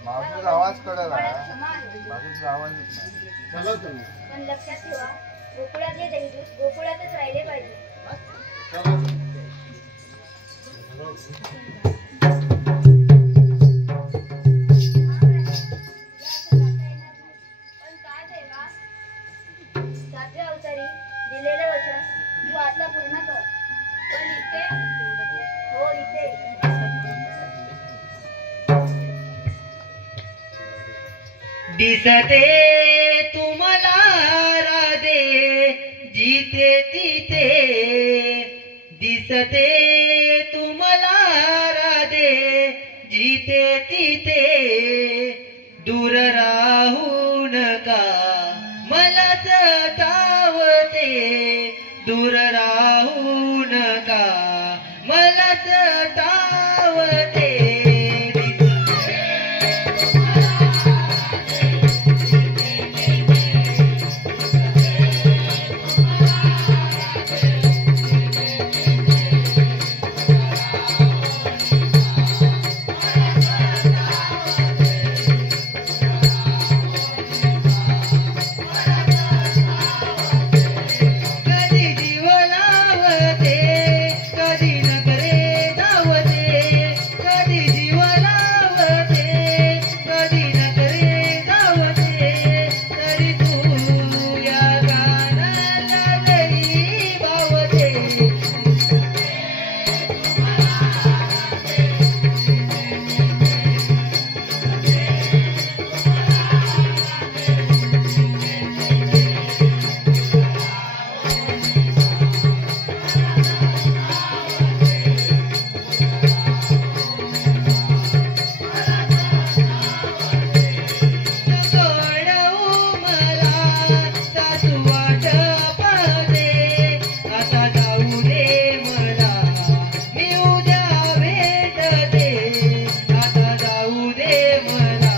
मावशीचा आवाज कळला मला क्षमा आहे. बाकीचा आवाज येत नाही. चला तुम्ही पण लक्षात ठेवा गोकुळातले दैवत गोकुळातच राहिले पाहिजे. चला पण काय देवा सातव्या अवतारी दिलेले वचन तू आता पूर्ण कर. पण इथे हो इथे दिसते तुम्हाला राधे जिथे तिथे दिसते तुम्हाला राधे जिथे तिथे दूर राहू नका मला सतावते दूर राहू नका मला सतावते कधी जीव लावते कधी नगरे धावते कधी जीव लावते कधी नगरे धावते तरी तू या गाण्याला तरी भावते सोडवू मला सासू वाट पाहते आता जाऊ दे मला मी उद्या भेटते आता जाऊ दे मला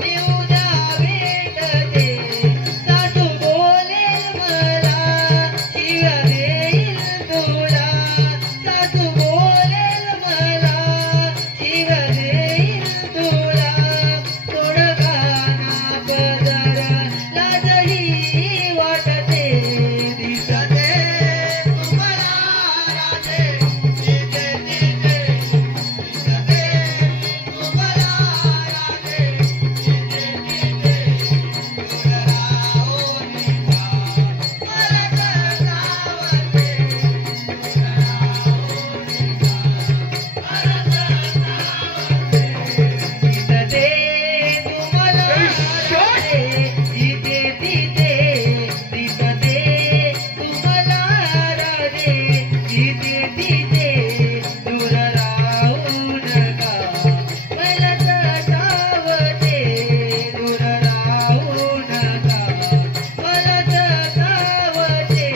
मी उद्या भेटते सासू बोलेल मला शिव्या देईल तुला सासू बोलेल मला शिव्या देईल तुला थोड गाना पदर लाजही वाटते दिसते तुम्हाला राधे जिथे तिथे दिसते तुम्हाला राधे जिथे तिथे दूर राहू नका मला सतावते दूर राहू नका मला सतावते दिसते तुम्हाला राधे जिथे तिथे दिसते तुम्हाला राधे जिथे तिथे दूर राहू नका मला सतावते दूर राहू नका मला सतावते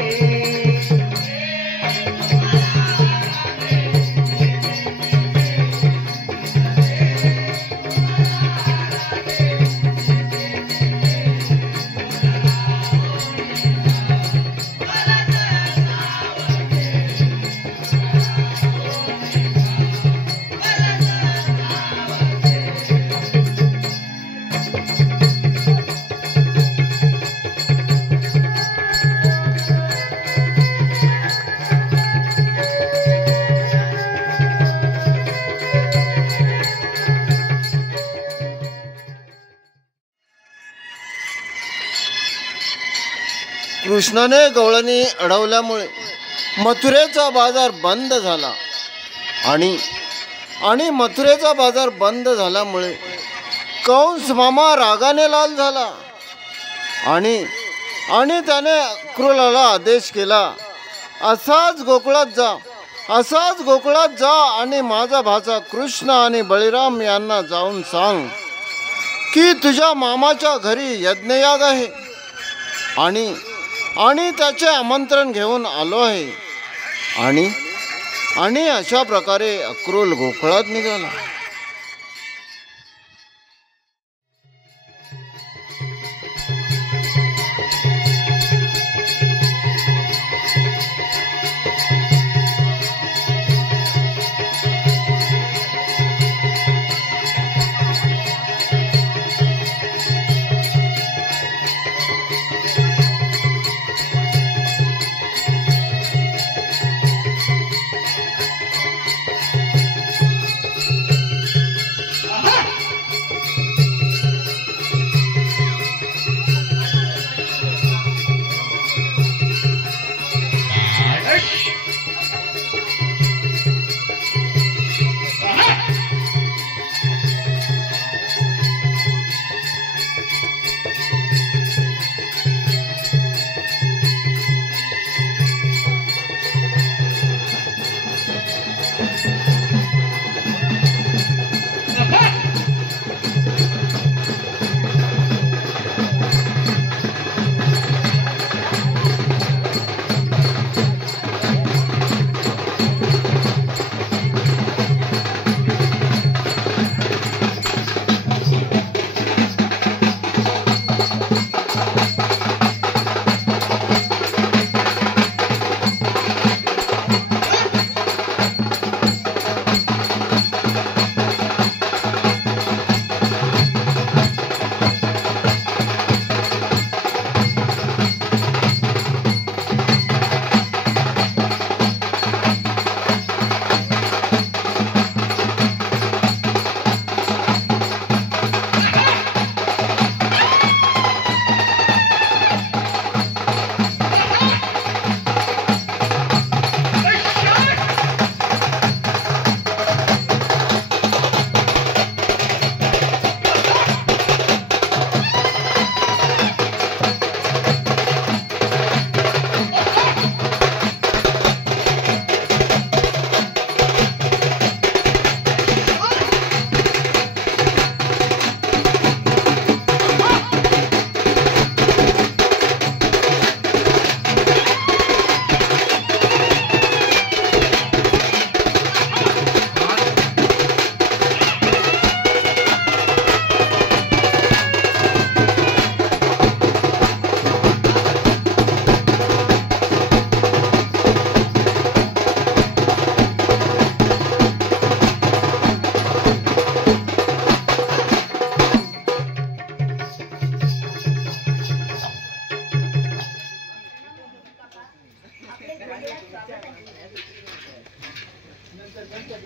कृष्णाने गवळणी अडवल्यामुळे मथुरेचा बाजार बंद झाला आणि मथुरेचा बाजार बंद झाल्यामुळे कंस मामा रागाने लाल झाला आणि त्याने अक्रूराला आदेश केला, असाच गोकुळात जा आणि माझा भाचा कृष्ण आणि बळीराम यांना जाऊन सांग की तुझ्या मामाच्या घरी यज्ञयाग आहे आणि त्याचे आमंत्रण घेऊन आलो आहे. आणि अशा प्रकारे अक्रूर गोकुळात निघाला.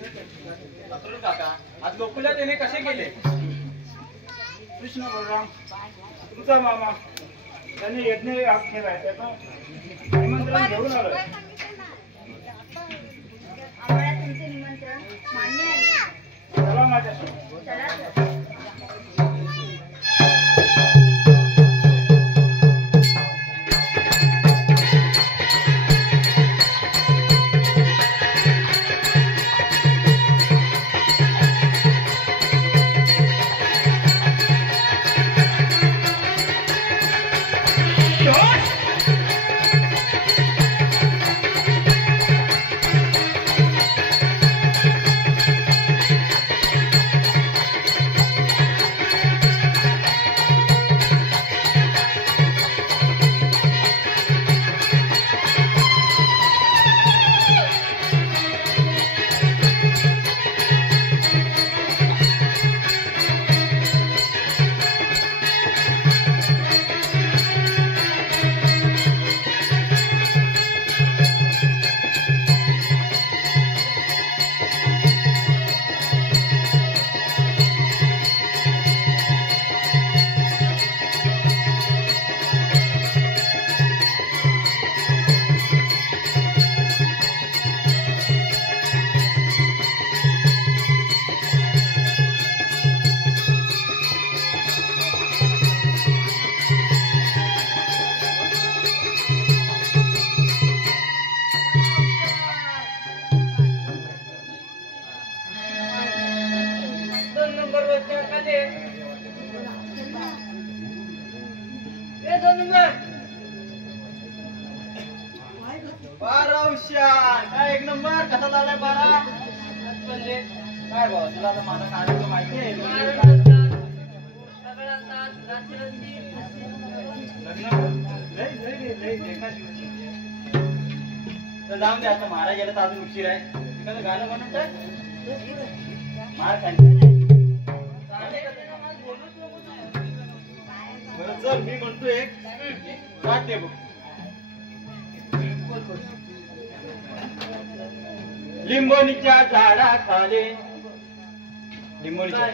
अक्रूर काका, आज गोकुलात येणे कसे केले? कृष्ण बलराम तुमचा मामा त्यांनी यज्ञ याग केलाय त्याचं निमंत्रण घेऊन आलोय. आम्हाला तुमचे निमंत्रण मान्य आहे. चला माझ्यासोबत. चला तर. काय एक नंबर कसा चाललाय बारा? काय भाऊ तुला आता माझा कार्य माहिती आहे. तर जाऊन दे आता महाराज यायला तर अजून उशीर आहे. एखादं गाणं म्हणून टाक. बरं चल मी म्हणतो एक गात दे बघ. लिंबोनीच्या झाडाखाली लिंबोनीच्या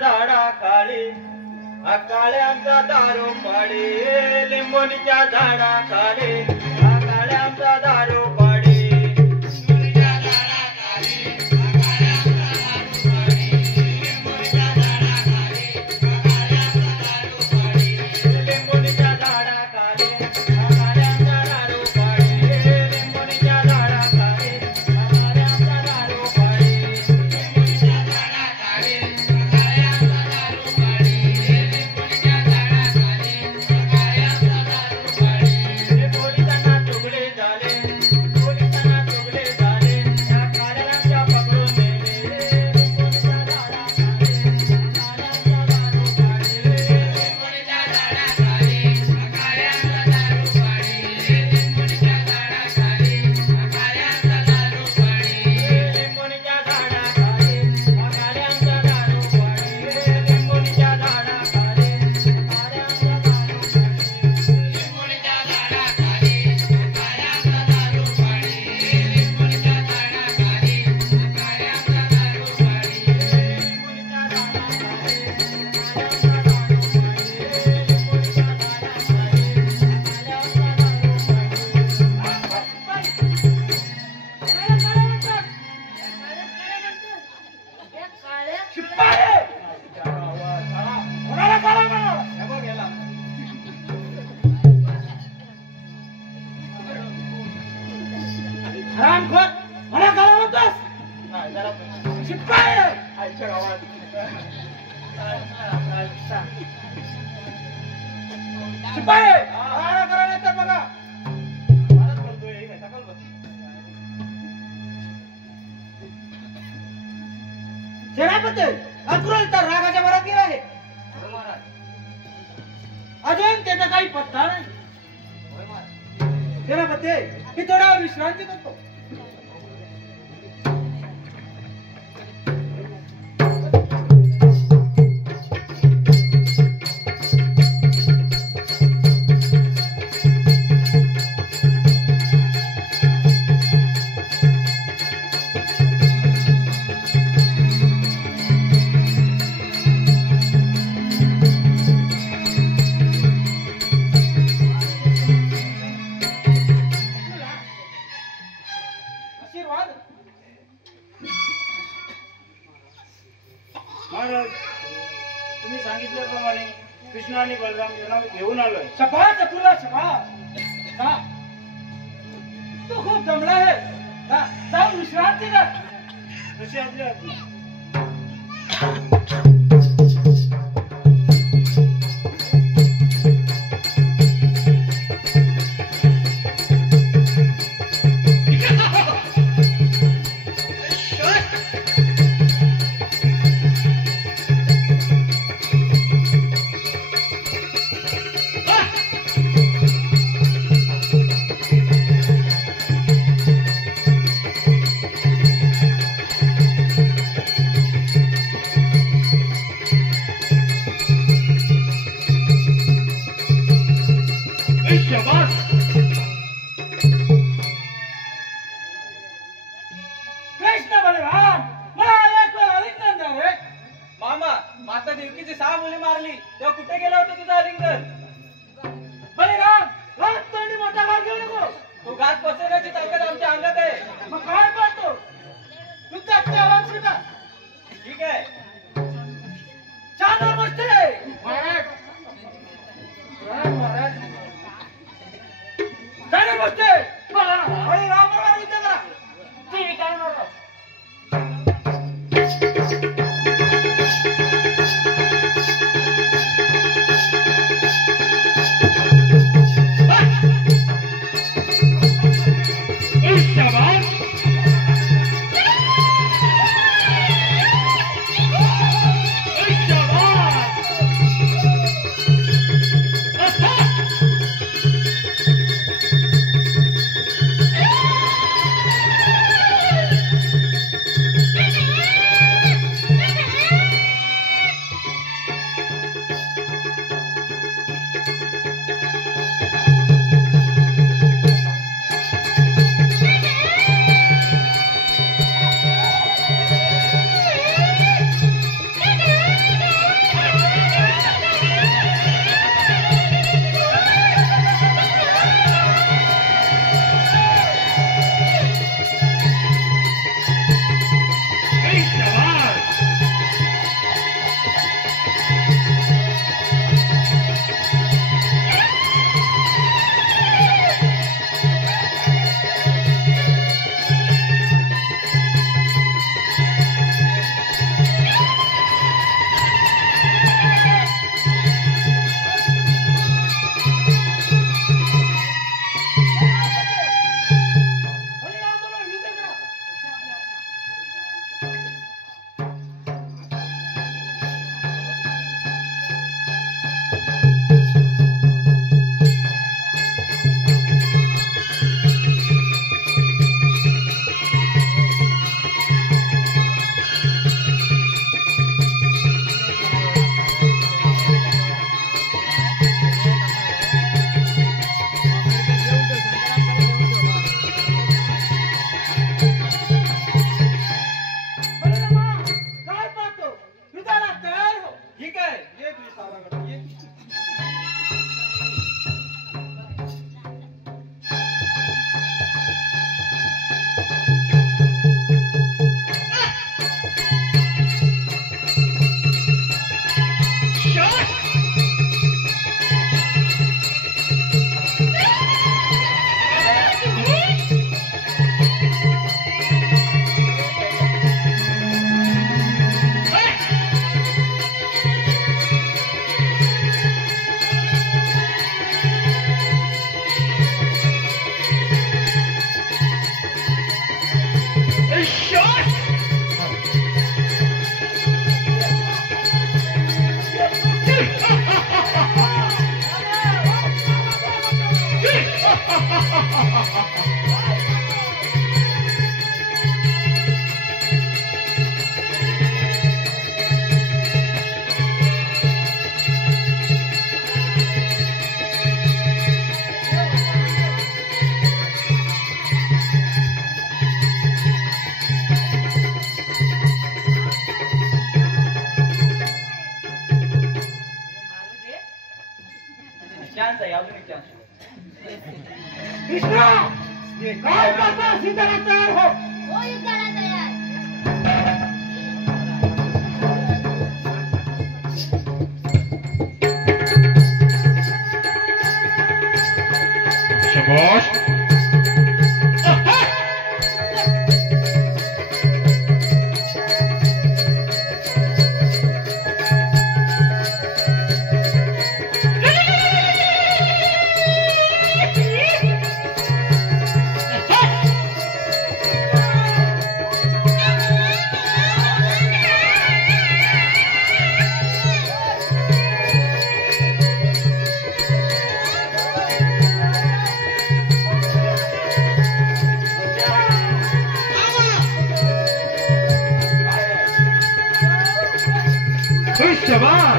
झाडाखाली हा काळ्यांचा दारू पाडी. लिंबोनीच्या झाडाखाली हा काळ्यांचा दारू पाडी. सेनापती अक्रूर तर रागाच्या भरात गेला आहे. अजून त्याचा काही पत्ता नाही. सेनापती मी थोडा विश्रांती करतो. आशीर्वाद. महाराज तुम्ही सांगितल्याप्रमाणे कृष्ण आणि बलराम यांना घेऊन आलोय. शपाथ तुला शपाथ. जा. तू खूप दमला आहे. जाऊन विश्रांती कर. कशी आपली आज्ञा. कृष्ण बलराम मला एक आलिंगन द्या रे. मामा माता देवकीची 6 मुली मारली तेव्हा कुठे गेला होता तुझा अलिंगन? बलराम रात तोंडी मोठा भाग घेऊ नको. तू घात पसरण्याची ताकद आमच्या अंगात आहे. मग काय करतो युद्धात आवाज सुद्धा. ठीक आहे. चांदर बसते महाराज. महाराज चांदर बसते. अरे राम बरोबर युद्ध करा. ठीक आहे महाराज. शाबाश. पाहिजे काय करता सीताराम तयार हो हो युद्धाला तयार शाबाश शाबाश